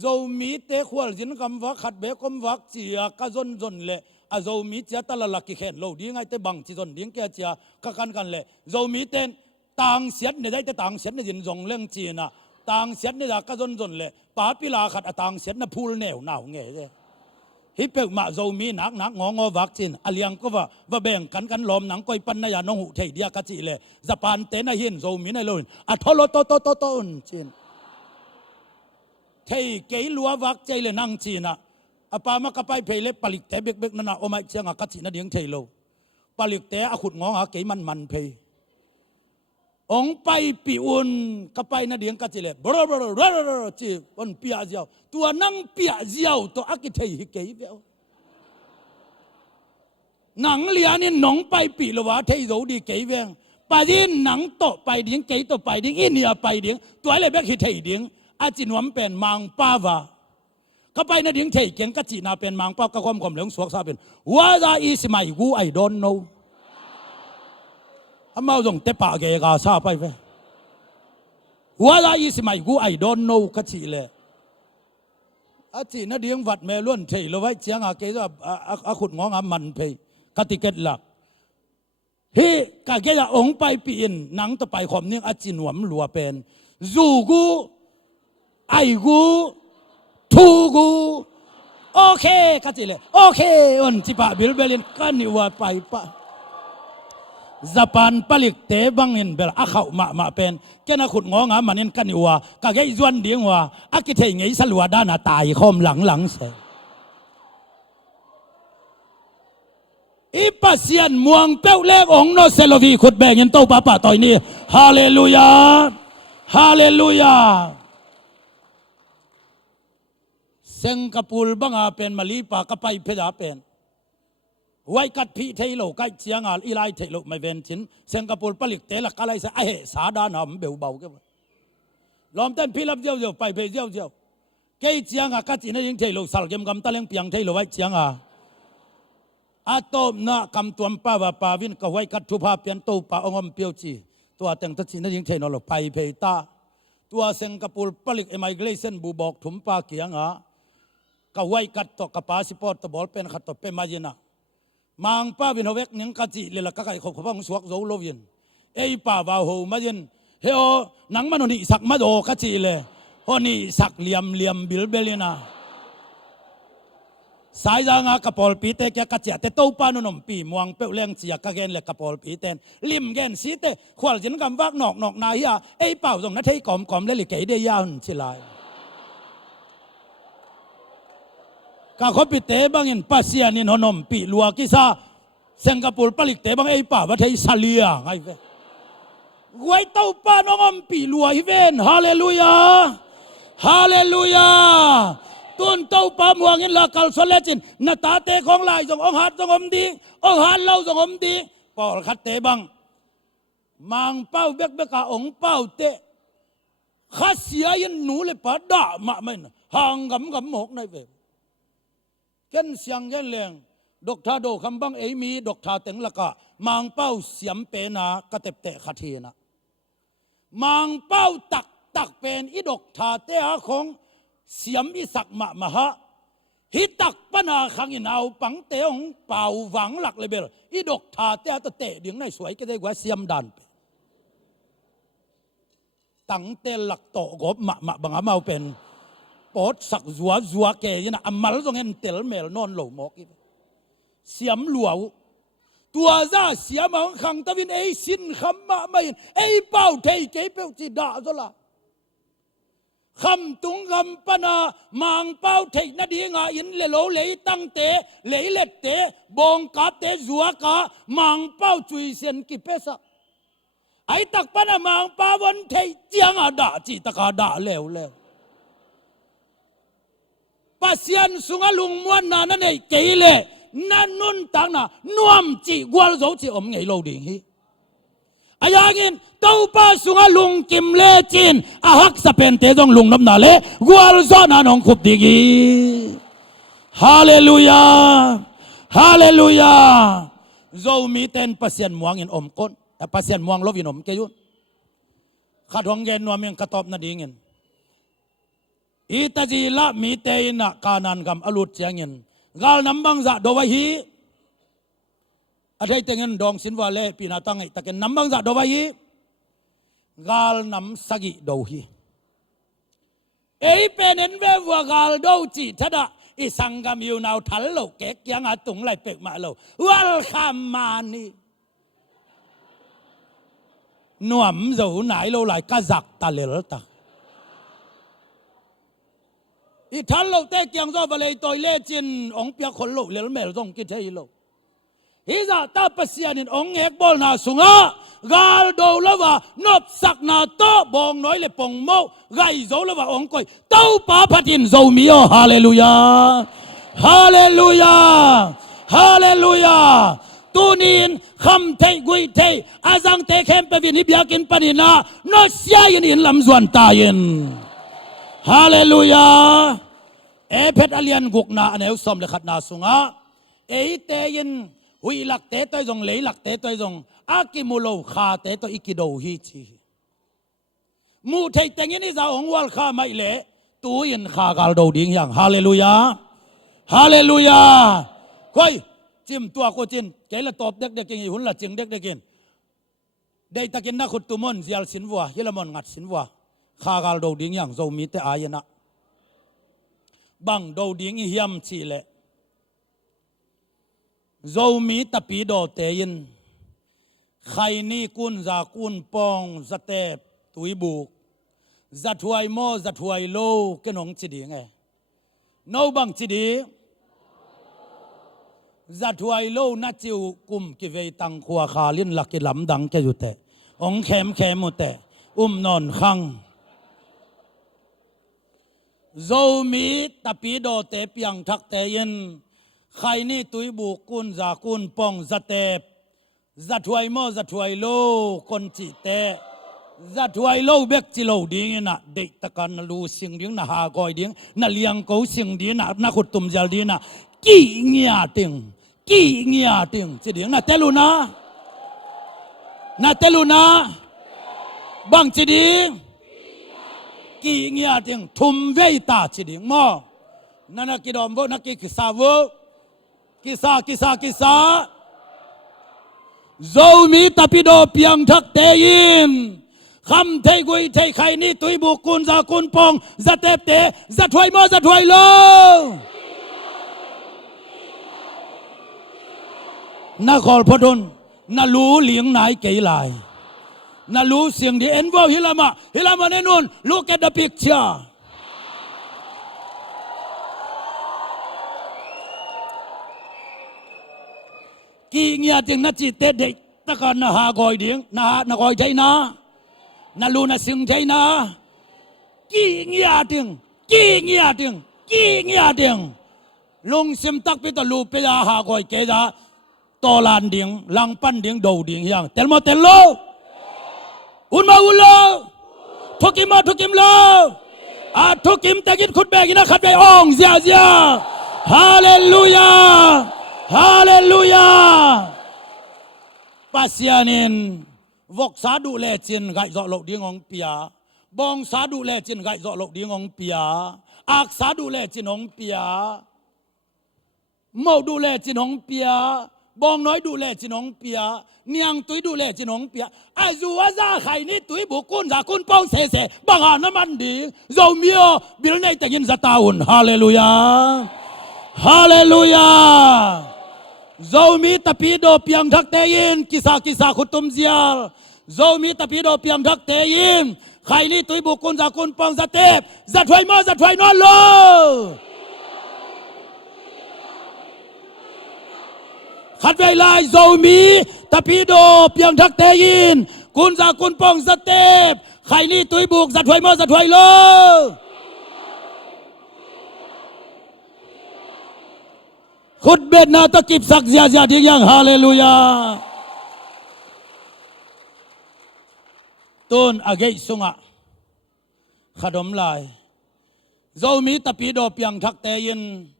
โจมีเตะขวลจินคำว่าขัดเบกมวักจียกะจนเลยอาโจมีเจ้าตะละลักกิเขนโลดีไงเตะบังจีจนดิ้งแกเจียกะกันเลยโจมีเตต่างเสียดในได้แต่ต่างเสียดในยินจงเรื่องจีน่ะต่างเสียดในจากกะจนเลยป้าปิลาขัดต่างเสียดในพูลแนวหนาวเงี้ยฮิปเปกมาโจมีหนักงอวักจีนอเลียงก็ว่าแบ่งกันล้อมหนังก้อยปันนายานงหุเทียเดียกะจีเลยจะปานเตนหินโจมีในโลนอัทโลโตจีนเทียเกลัววักใจเลยนั่งจีน่ะอปามากระไปเพลเล็บปลิกแต่เบกนั่นน่ะโอไม่เชียงกะจีน่ะเดียงเทียโลปลิกแต่อขุดงอหาเกมันเพยองไปปีอุนก็ไปนาเดียงกัจจิเลบรจีวันเปียเจียวตัวนั่งเปียเจียวตัวอักเทยฮิเกยเบลหนังเลียนี่หนองไปปีละวะเทยโรดีเกยเวงปาดินหนังโตไปเดียงเกยโตไปเดียงอินเนียไปเดียงตัวอะไรแบบฮิเทยเดียงอาจินวมเป็นมังป้าวาก็ไปนาเดียงเทยเกียงกัจจินาเป็นมังป้าก็ความเหลืองสวกซาเป็นว่าจะอีสมัยกูไอดอนโนอามาส่งเตปะเกกาซาไปเว้ยว่าอะไรสมัยกูไอดอนโนกัจจิเลยอาจีน่าเดียงวัดเมล้วนเทยเราไว้เชียงอาเกจะอาขุดงองอามันเพยกติเกตหลักเฮ้กะเกจะองไปปีนหนังต่อไปขอมเนียงอาจีนวมหลัวเป็นจูกูไอกูทูกูโอเคกัจจิเลยโอเคอันจิปะบิลเบลินกันนี่ว่าไปปะจะปานผลิตเตบังเงินเบลอาเขามาเป็นแค่นักขุดงองามันเงินกันอยู่ว่ากะแกอีจวนเดียงว่าอากิเทงไงสลัวด้านตายคอมหลังเสียอีปัสยันมวงเป้าเล็กองโนเซลวีขุดแบ่งเงินโตป้าป่าต่อยนี่ฮาเลลูยาฮาเลลูยาเซงกะปูลบังอาเป็นมาลีปากะไปเพดาเป็นไว้กัดพี่เทโลใกล้เชียงอาอีไลเทโลไม่เวนชินเซงกะปูลผลิตเตลักอะไรซะไอ้สาดานหำเบลเบาก็ล้อมเต้นพี่รับเจียวไปเพเจียวเกยเชียงอากัดจีนยิงเทโลสัลเกมกำตะเลงเปียงเทโลไว้เชียงอาโตมนะกำตัวป้าว่าป้าวินก็ไว้กัดทุพาเปียนโตป้าองมเปียวจีตัวแต่งตัดจีนยิงเทโลไปเพตาตัวเซงกะปูลผลิตเอไมเกรเซนบูบอกถุมป้าเกียงก็ไว้กัดตกกระป๋าสิปอตบอลเป็นขัดตบเป็นมาเยนะมังป้าวินเอาเวกนิงกัจจิเลยละก็ไก่ขบขบังสวกโจโลวินไอ้ป้าว่าโหมาเย็นเฮโอหนังมันนี่สักมาโดกัจจิเลยฮอนี่สักเหลี่ยมบิลเบลินาสายจางากระปอลปีเตแกกัจจิแต่โตป้านนมปีมวงเปรี้ยงเสียกะเกนเลยกระปอลปีเตนลิมเกนสีเตขวัญจินกำวักนอกนายาไอ้ป้าส่งนัทให้กอมเลยลิเกได้ยาวสิลายกาขบิเตบังอินปัสยานินหนมปีลัวกิซาเซงกะปูลผลิตเตบังไอ้ป่าวัดไทยซาเลียไงเว้ ไว้เต้าป้าน้องอมปีลัวฮิเวนฮาเลลูยาฮาเลลูยาตุนเต้าป้ามัวงินละกัลสเลจินนาตาเตของลายจงองหัดจงอมดีองหัดเล่าจงอมดีปอลขัดเตบังมังเป้าเบกเบกาองเป้าเตข้าเสียยันหนูเลยปะด่ามาไม่นะห่างกำหมกในเว็บเกันเสียงเกันแรงดอกทาโดคำบังมีดอกทาเต็งละกะมังเป้าเสียมเปนากระเตบเตะขัดเทนะมังเป้าตักเป็นอีดอกทาเตะของเสียมอีสักมหะฮิตักปนาขังอินเอาปังเตองเป่าหวังหลักเลยเบลอีดอกทาเตะตะเตะเดียงในสวยก็ได้กว่าเสียมดันตั้งเตหลักโตกบบังอามาเป็นปอดสักจัวแกยันอามาลตรงเงินเตลเมลนอนหลงหมอกเสียมหลวงตัวซาเสียมังขังตะวินสินคำไม่เป่าเทเกเป่าจีด่าซะละคำตุงคำปนามังเป้าเทนาดีงาอินเลโลเลยตั้งเตะเลยเล็ดเตะบงกาเตะจัวกามังเป้าจุยเสียนกิเปสะไอตักปนามังป้าวันเทเจียงอาด่าจีตะกาด่าแล้วปัสยันสุงลุงมวนนานั่นเกยเลนั่นนุ่นตังน่ะน่วมจีกวลโจจีอมไงโลดิ่งฮีอายางินเต้าป้าสุงลุงกิมเลจินอาฮักสเปนเตจงลุงน้ำนาเลกวลโจนานองขุบดิกีฮาเลลูยาฮาเลลูยาโจมีเต็นปัสยันมวงอินอมก้นปัสยันมวงลบอินอมเกยุนขัดหงเงินนัวเมียงกระตอบนาดีเงินอีตาจีละมีเตยนะกานันกำอลุดเจียงเงินกาลน้ำบังจะโดวฮีอะไรแต่เงินดองสินวาเล่ปีนาตังไอตะเกินน้ำบังจะโดวฮีกาลน้ำสกิโดฮีเป็นเอ็นเววกาลโดจีทัดะอีสังกามิวนาทัลโลเกกยังอาตุงไหลเป็กมาโลวัลคามานีนวมจะไหนโลไหลกะจักตะเลลตะอีทันเราเตะเกียงโซบะเลยตัวเล่จินองเปียคนโลเลลเมลซงกิเทโลฮิซาตาปัสยานินองเอกบอลนาสุงะกาลโดลวานบสักนาโตบองน้อยเลยปงโมไกโซลวาองกอยเต้าป้าพัดินโซมิโอฮาเลลูยาฮาเลลูยาฮาเลลูยาตูนินคำเทกุยเทอาจังเทเข้มไปวินิบยากินปนินาโนเสียยินลำสวนตายินฮาเลลูยาเพชรอเลียนกุกนาอันเอวสมเลขัดนาสุงะเตยินหุยหลักเตตัวจงเลยหลักเตตัวจงอากิมุโลขาเตตัวอิกิโดฮิชีมูเทยแต่งนี้จะองวัลขาไม่เละตัวยินขากาลโดดิ้งอย่างฮาเลลูยาฮาเลลูยาค่อยจิมตัวก็จินเกละตอบเด็กๆกินหุ่นละจิงเด็กๆกินได้ตะกินนักขุดตุมอนเสียลสินวัวเฮลมอนงัดสินวัวขากาลโดดิ้งอย่างโจมีแต่อายนะบังโดดิ้งเฮียมชีเลโจมีตะปีโดเตยินใครนี่กุนจากกุนปองสเตปตุยบุกจัดถวยโมจัดถวยโลกนองจีดีไงโนบังจีดีจัดถวยโลนัดจิวกุมกิเวตังขัวขาลินหลักกิลำดังแกอยู่แต่องแคมหมดแต่นอนขังโจมีตะปีโดเตเปียงทักเตยินใครนี่ตุยบุกกุนจากกุนปองสเตปจัดถวยโมจัดถวยโลคนจีเตจัดถวยโลเบกจิโลดิ้งนะเด็กตะกันนะลูสิงดิ้งนะหากอยดิ้งนะเลียงกูสิงดิ้งนะขุดตุ่มเจลดิ้งนะกี่เงียติงจีดิ้งนะเตลูนะเตลูนะบังจีดิ้งกี่เงียติงทุมเวตาจีดิ้งมอนั่นนักกิดอมโวนักกิสาวกิสาโจมีตะปิโดเปียงทักเตยินคำเทกุยเทไข่นี่ตุยบุกุนจากกุนปองจะเตเตจะถวยโมจะถวยโลนักขอลพดลนัรู้เลี้ยงไหนเกยลายนัรู้เสียงที่เอ็นว่าฮิลามาเนนุน look at the pictureกี่เงียจึงนัดจิตเตเด็กตะกันนะหากอยเดียงนะกอยใจนะ na lu na sing thei na ki ngia ting lung sim tak pi to lu pe ya ha goi ke da to lan ding lang pan ding do ding yang tel mo tel lo un ma un lo thukim lo a thukim tagin khut be gina khat be ong zia hallelujah pasianin vok sa du le chin gai zo lo ding ong pia bong sa du le chin gai zo lo ding ong pia ak sa du le chin ong pia màu du le chin ong pia bong nói du le chin ong pia niang tui du le chin ong pia a zu a za khai ni tui bu kun za kun pong se bang ha na man di zo mio bil nei tagin za taun hallelujah zomi tapido piang thak te yin kisa khutum zial zomi tapido piang thak te yin khai ni tui bu kun za kun pong za tep za thoi no lo khát về lại dầu mí tapido piang thak te yin kun za kun pong za tep khai ni tui buk za thoi lo khut bet na ta kip sak zia ding yang hallelujah tôn agei sunga khadom lai dầu mí tapido piang thak te yin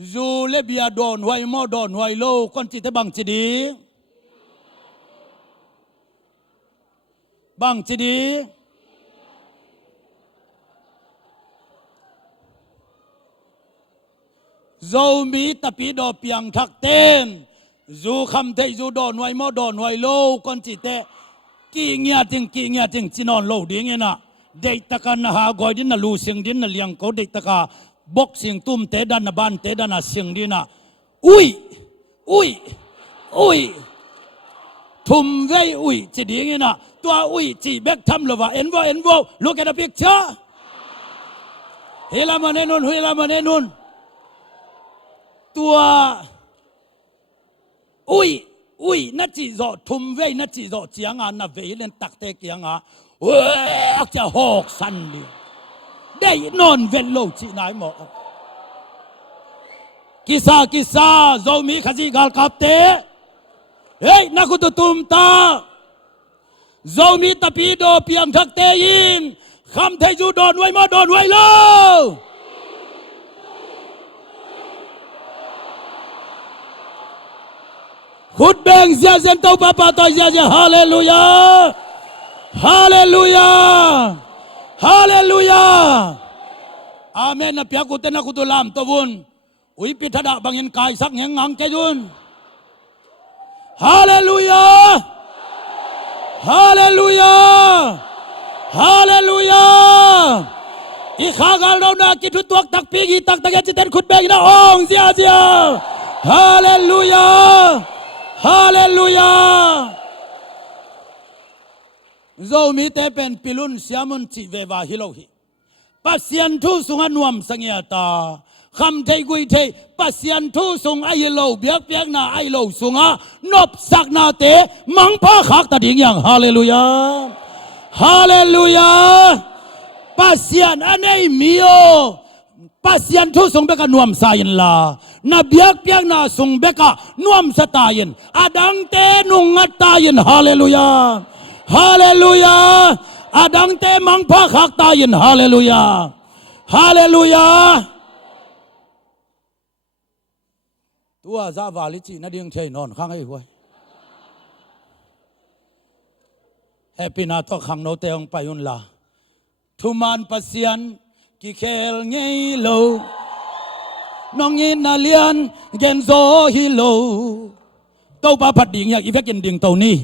dù lê bia đồn hoài mò đồn hoài lâu con chỉ thấy bằng chỉ đi dầu mí tapi đồ piang thắc tên dù khăm thấy dù đồn hoài mò đồn hoài lâu con chỉ thấy kỳ nghe tiếng chỉ non lâu đi nghe nè đây ta can ha gọi đến là lu sinh đến là liang có đây ta cả boxing tum te dan na ban te dan na sing dina ui thum vei ui chỉ ding na tua ui chỉ bek tham lova envo look at the picture hela manenun tua ui na chỉ dọ thum vei na chỉ dọ chiang na vei lên tak te kiang cha hok san đi đây non ven lâu chị nói một kisa dâu mi khazi gal kap te hey nakutu tum ta dâu mi tapido piang thak te yin kham thei ju đòn nuôi mo đòn nuôi lo khut beng zia zen tau papa toi zia hallelujah amen na pya ko te na ko lam to bun ui pithada bangin kai sak ngeng ngang ke dun hallelujah i khagal do na ki thu tuak tak pi gi tak ya chiten khut beng na ong zia hallelujah dâu mi te pen pilun siamun chi ve va hilohi pasian thu sunga nuam sangia ta kham thei gui thei pasian thu sung ai lo biak na ai lo sunga nop sak na te mang pa khak ta ding yang hallelujah pasian anei mio pasian thu sung beka nuam sain la na biak na sung beka nuam satayin adang te nungat tayin hallelujah adang te mang pa khak tayin hallelujah tua za vali chi na ding thei non khang ai huai happy na to khang no te ong payun la thuman pasian ki khel ngei lo nong in na lian gen zo hi lo tau pa phat ding yak i vekin ding tau ni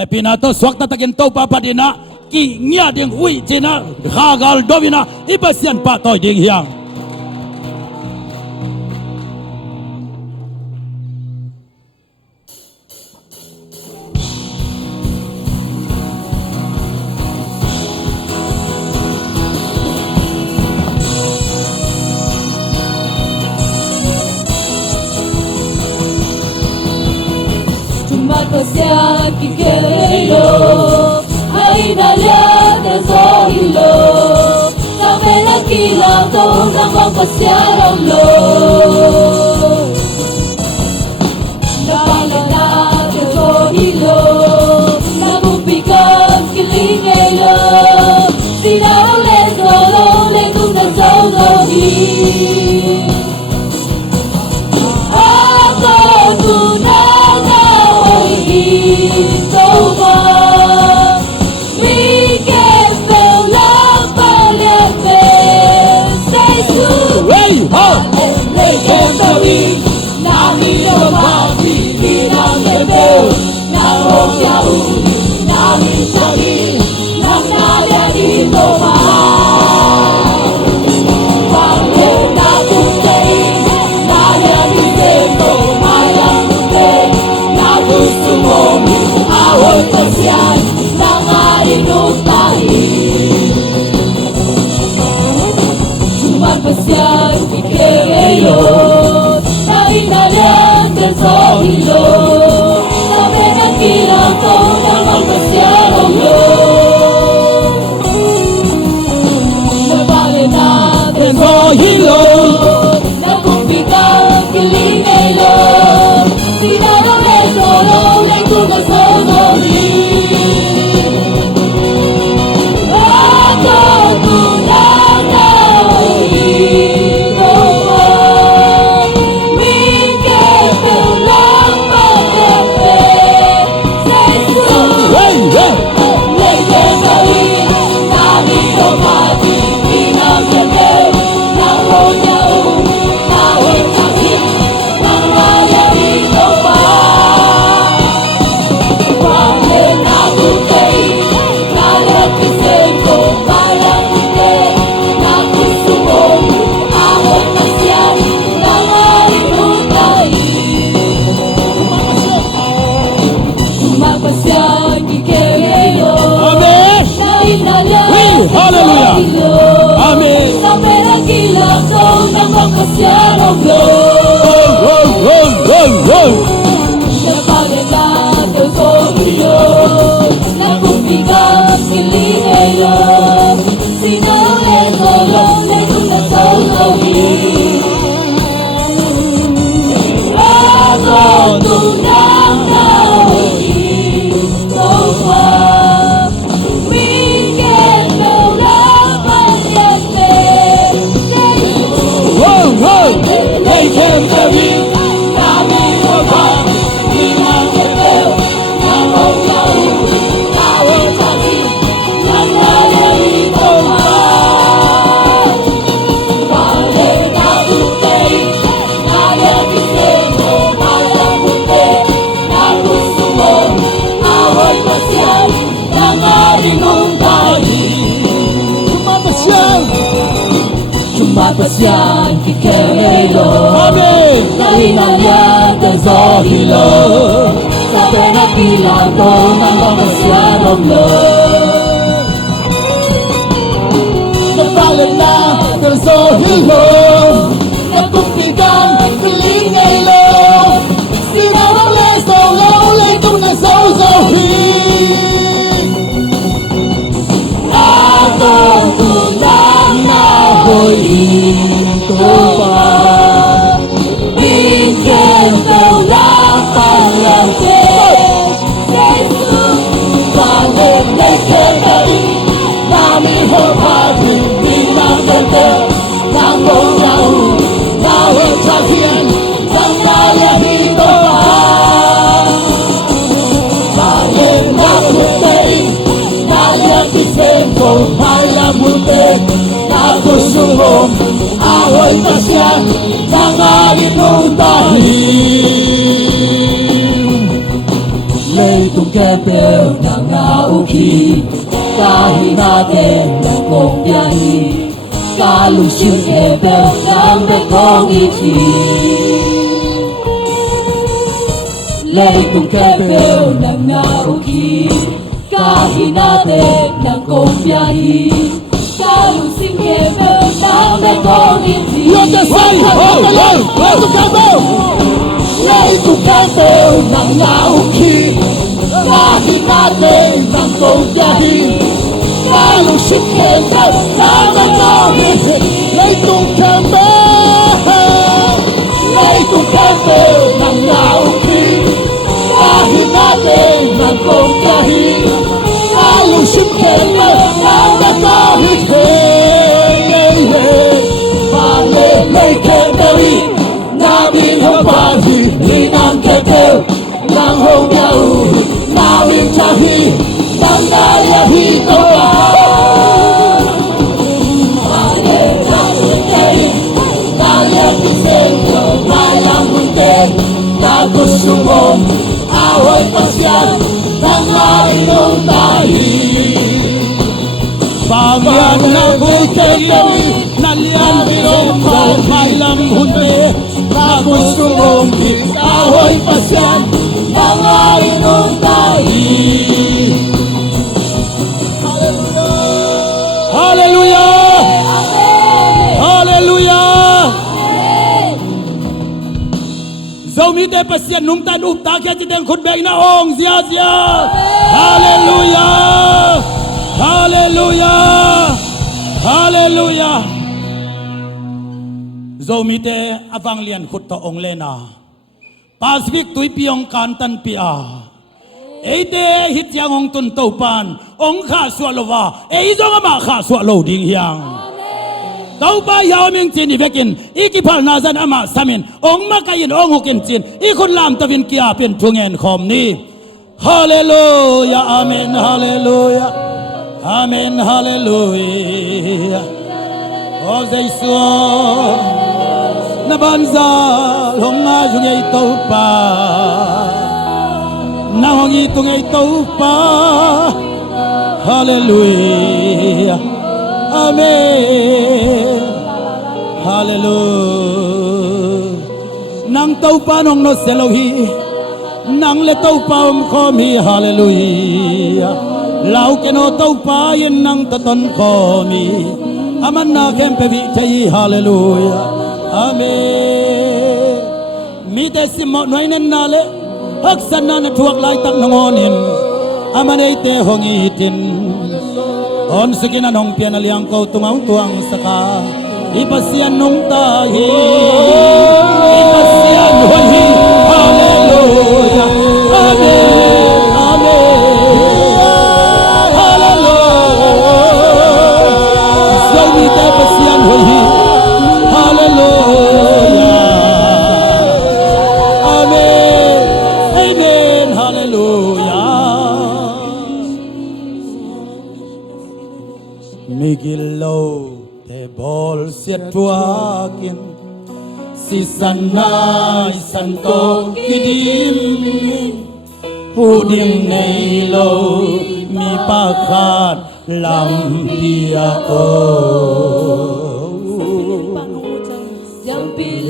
happy na to swak ta takin to pa padina ki nya ding hui china khagal dovina ibasian pa toy ding hiang pasya kikelo Hai nalia de zohilo Samela kila to nang pasya romlo Napalala de zohilo Nagupikan kilingelo Sinaole solo le tunga zohi Pasyan kikelo Amen Dahil nalyada zohilo Sa penakilato ng mamasyanong lo Napalan na ng zohilo Nakupigang kilingelo Sinarang leso laulay kung nasozohi Atong tulang na hoy Sumong awal pasya nangalit mong dahil Leitong kepel ng nauki Kahit natin ng kong biyahe Kalusyon kepel ng bekong itin Leitong kepel ng nauki Kahit natin ng kong biyahe Kalusyon kepel ng bekong itin You're just saying, oh, oh, oh, oh, oh, lấy tung kém bèo nặng ngạo khi Gahi nate nặng công gahi Galu ship kém bèo nặng ngạo khi lấy tung kém bèo nặng ngạo khi Gahi nate nặng công gahi Galu ship kém bèo nặng ngạo khi lấy kém bèo na bin ho pa hi ni nang ke teo nang ho nhau na bin cha hi nang na ya hi to ma ye na ke na ya ki sen yo na yang hunte na ko sumom awai pasyan nang na inong tahi Pagyan na ko'y kayo, na lian binong ko, may lang hunte, na gusto mong ikaw ay pasyan, ng alinong tahi. Hallelujah! Hallelujah! Dẫu mi tê pasyan nung tan upta kaya chiteng khutbeng na ong zia zia. Hallelujah! Hallelujah! Hallelujah! Zomite avang lian khut to ong lena. Pasvik tui piong kantan pia. Eite hit yang ong tun topan ong kha swalova. Ei zong ama kha swalo ding hiang. Taupa yao ming chin ivekin ikipal nazan ama samin ong makayin ong hukin chin ikun lam tavin kia pin tungen khom ni. Hallelujah! Amen! Hallelujah! Amen, hallelujah. Oh, Jesus, nabanza, longa yung ito pa, nahong itong ito pa. Hallelujah. Amen. Hallelujah. Nang tau pa nong no selohi, nang le tau pa komi. Hallelujah. Lau keno tau pa yin nang taton komi aman na kempe vi chai hallelujah amen mi te simo noi nan nale hak sanna na thuak lai tak nongonin amanay te hongitin on sige na nong pian aliang ko tungang tuang saka ipasyan nong tahi ipasyan hohi hallelujah amen tuakin si sanay santo kidim hudim nei lo mi pakat lam piako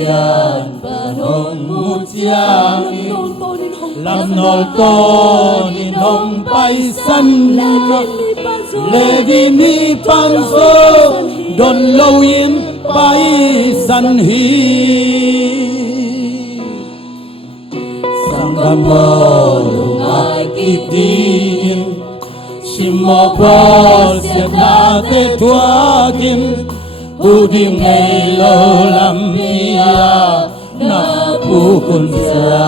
Lian banong mutiang lam nol to ni nong paisan levi mi pangso don lo yim paisan hi sanggamo lungai kitin simopol sianate tuakin Udim ngelo lampia na pukul sa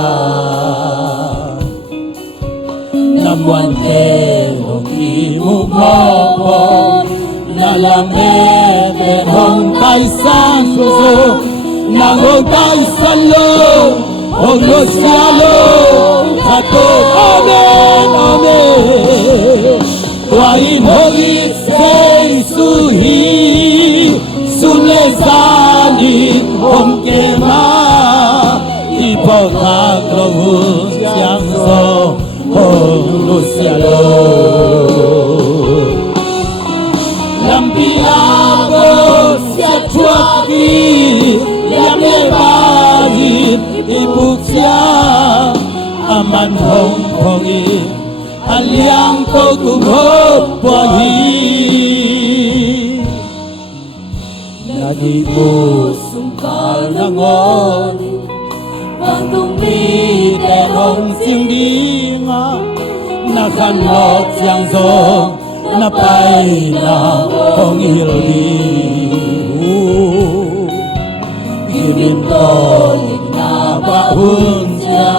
Namuan ngelo kimu mopo Nalame benong kaisan suso Nangong kaisan lo Oglo sialo Kato amen amen Tuain hogi seisuhi Sunezani om kema ipokak lohus yang so om lusialo lampiago siatuaki liame bagi ibuksia aman hong pongi aliang kau tumhop wahi Nagi mo sungkal na ngon Pagtong hồng riêng đi ngã na khăn lọt giang gió na bay na hồng yêu đi Gimin to na ba hương cha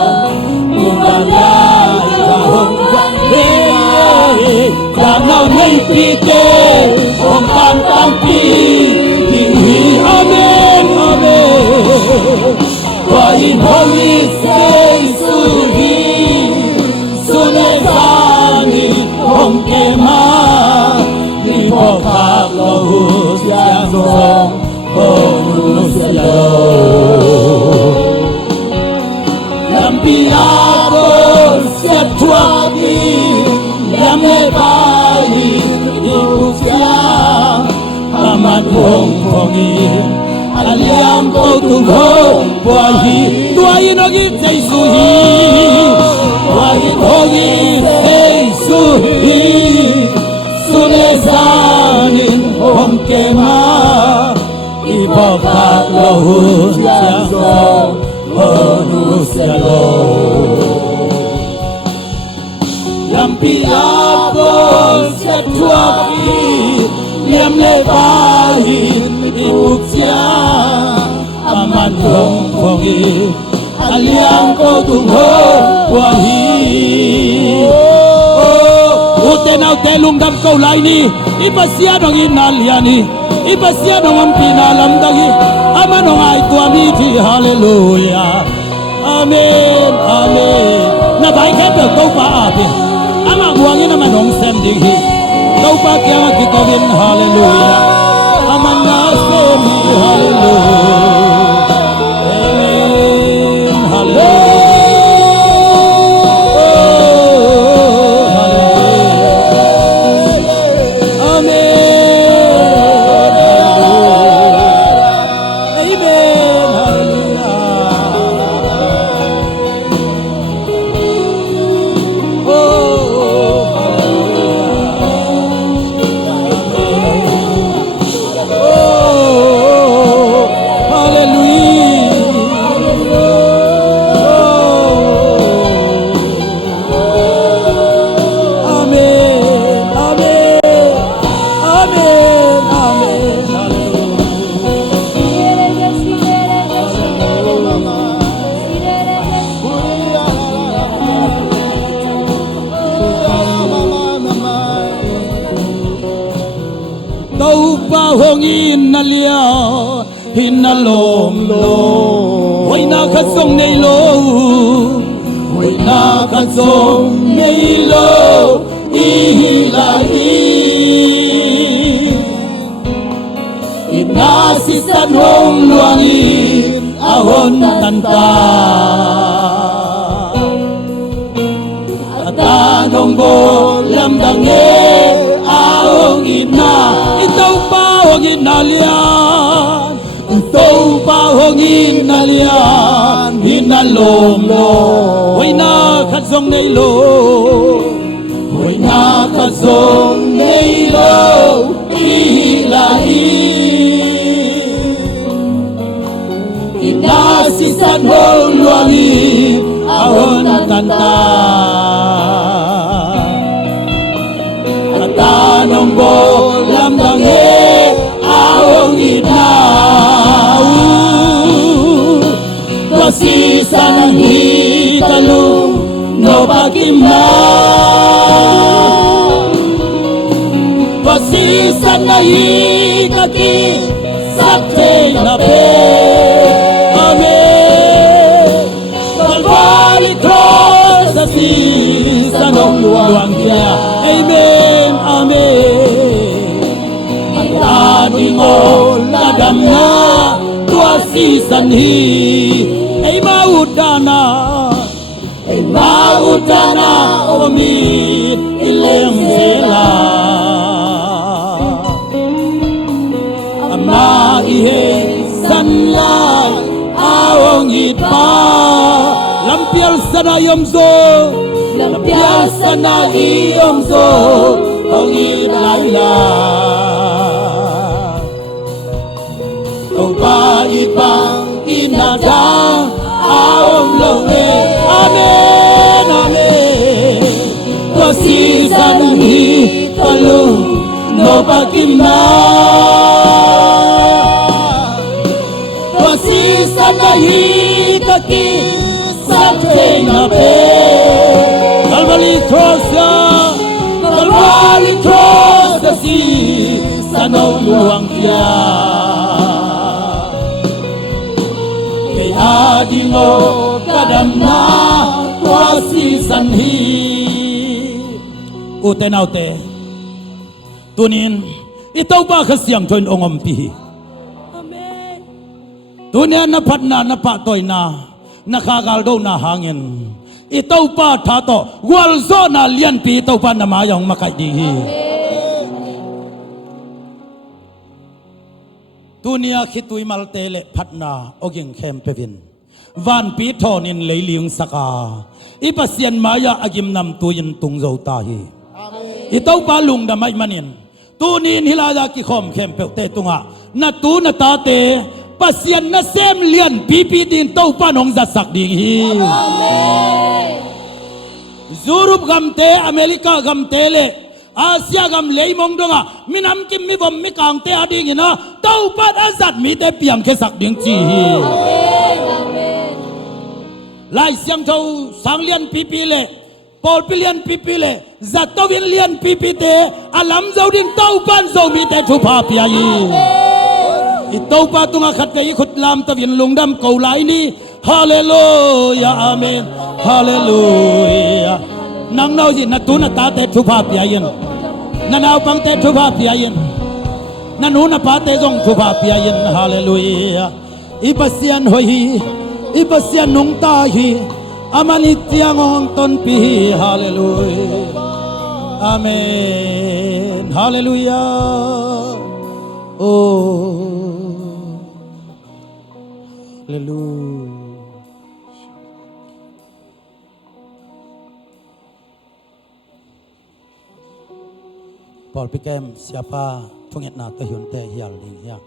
Mung ban la ka hong quang he Ka nào nay pi ke hong tan tan pi Hi amen amen Qua in holy say su hi Su ne sa ni hong ke ma Ni po khak lo hu siang song Lampiador setuaki Yame bayi Ibukia Aman hong hongi Aliam ko tungho Buahi Tuayin hogi Jesuhi Tuayin hogi Jesuhi Sunezanin hong kema Ibo khát lo hương giang gió Honu xe lo Lampi apol xe tuapi Liam le bahin ibuk siang Aman hong hongi Aliang ko tungho wahi Ute na ute lungdam kau lai ni Ipasia dong inalian ni Ipasia dong ampina lamdagi Ama dong ay tuamiti hallelujah Amen amen Na BIAKPIAK kau pa api Ama buangin naman dong sem digi Kau pa kaya magkikawin hallelujah Ama na semi hallelujah Amen hallelujah Hina lom lo Hoy na kasong nei lo Hoy na kasong nei lo Ihilahi Inasisan hong luangin Ahon tanta At anong bolam dange Ahong ina Itaw pa hong inalian Ito pa hongin na lian Hinalom lo Hoy na kasong nei lo Hoy na kasong nei lo Ihilahi Inasisan hong luangin Ahon tanta At anong bolam dange Ahong inaw Pasisan hikalong no pagima Pasisan na hikaki Sakte na pe Amen Kalvari cross Sa sisan ng luang kya Amen Amen Ating o ladam na tuasisan hi ay maudana omit ileng sela ama ihe sanlay awong itpa lampial sana yomzo lampial sana iyomzo ongit layla Ipang inadang aong longe Amen sanhi kalu no pakimna wasi sanahi kaki sakhe na pe Calvary cross si sanong luang dia kaya dingo kadam na wasi sanhi ute naute tunin itaw ba kasyang tuin ongompi amen tunin napat na napatoy na nakakaldaw na hangin itaw pa tato walzo na lian pi itaw pa na mayang makaidihi tunia khitui maltele phatna oging khem pevin van pi thonin leiling saka ipasian maya agim nam tuyin tungzo tahi itaw pa lungdam ai manin tunin hilaya ki khom khem pe tunga na tu na ta te pasian na sem lian pipi din tau pa nong za sak ding hi Zurup gamte Amerika gamte le Asia gam lei mong donga minam kim mi bom mi kang te ading ina tau pa azat mi te piang ke sak ding chi hi lai siang thau sang lian pipi le Paul pilian pipi le zatowin lian pipi te alam zau din tau pan zau mi te thu pa pia yi itaw pa tunga khat kai khut lam tawin lungdam ko lai ni hallelujah amen hallelujah nang nau ji na tu na ta te thu pa pia yin na nau pang te thu pa pia yin na nu na pa te jong thu pa pia yin hallelujah ibasian hoi ibasian nung ta hi amani tiang ong ton pi hallelujah amen hallelujah oh hallelujah Paul pikem siapa tunget na te HUNTE hial ling ya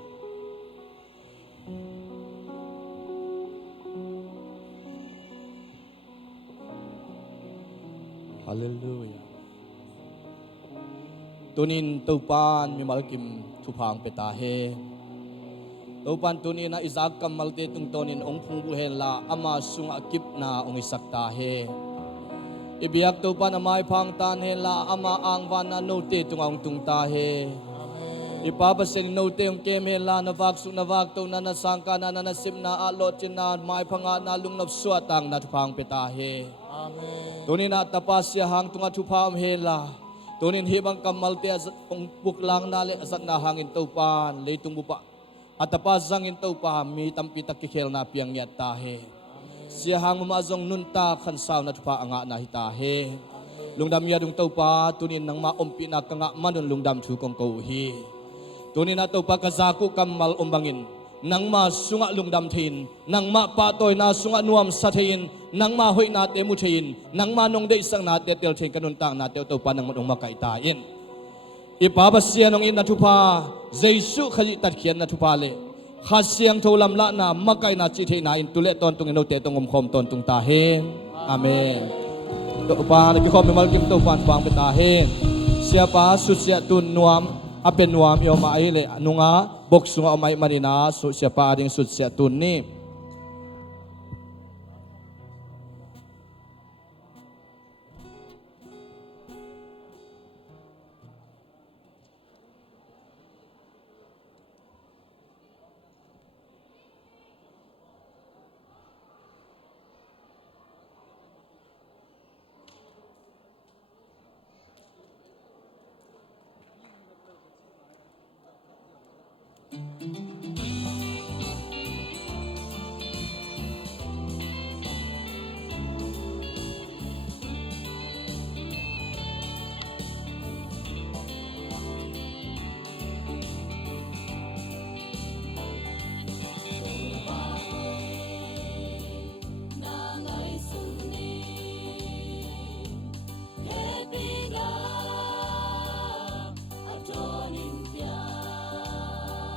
Hallelujah. Tunin tupan mi malkim tupang petahe. Tupan tunin na izak kam malte tung tonin ong pungbuhen la ama sung akip na ong isak tahe. Ibiyak tupan amay pang tanhe la ama ang van na note tung ang tung tahe. Ipapasin note yung keme la na vaksu na vakto na nasangka na nasim na alot na may panga na lungnap suatang na tupang petahe. Tunin at tapasya hang tunga tupam hela. Tunin hibang kamalte ang buklang nali asat na hangin tupan leitung bupa. At tapasang tupa mi tampitak kikhel na piang yat tahe. Siya hang mamazong nunta kansaw na tupa anga na hitahe. Lungdam yadung tupa tunin nang maumpi na kanga manun lungdam tukong kauhi. Tunin na tupa kazaku kamal umbangin. Nang masunga lungdam tin, nang mapatoy na sunga nuam satin, nang mahoy nate mutin, nang manong de isang nate tiltin kanuntang nate utupa nang manong makaitain. Ipabasya nung inatupa, Jesu kaji tatkian natupale, hasyang tulam la na makay na chiti na intulet tontong inote tong umkom tontong tahin. Amen. Tupa nagikom malkim tupan pang petahin. Siapa susya tun nuam apen nuam yo maile nunga boksunga omay manina so siapa ading susya tun ni.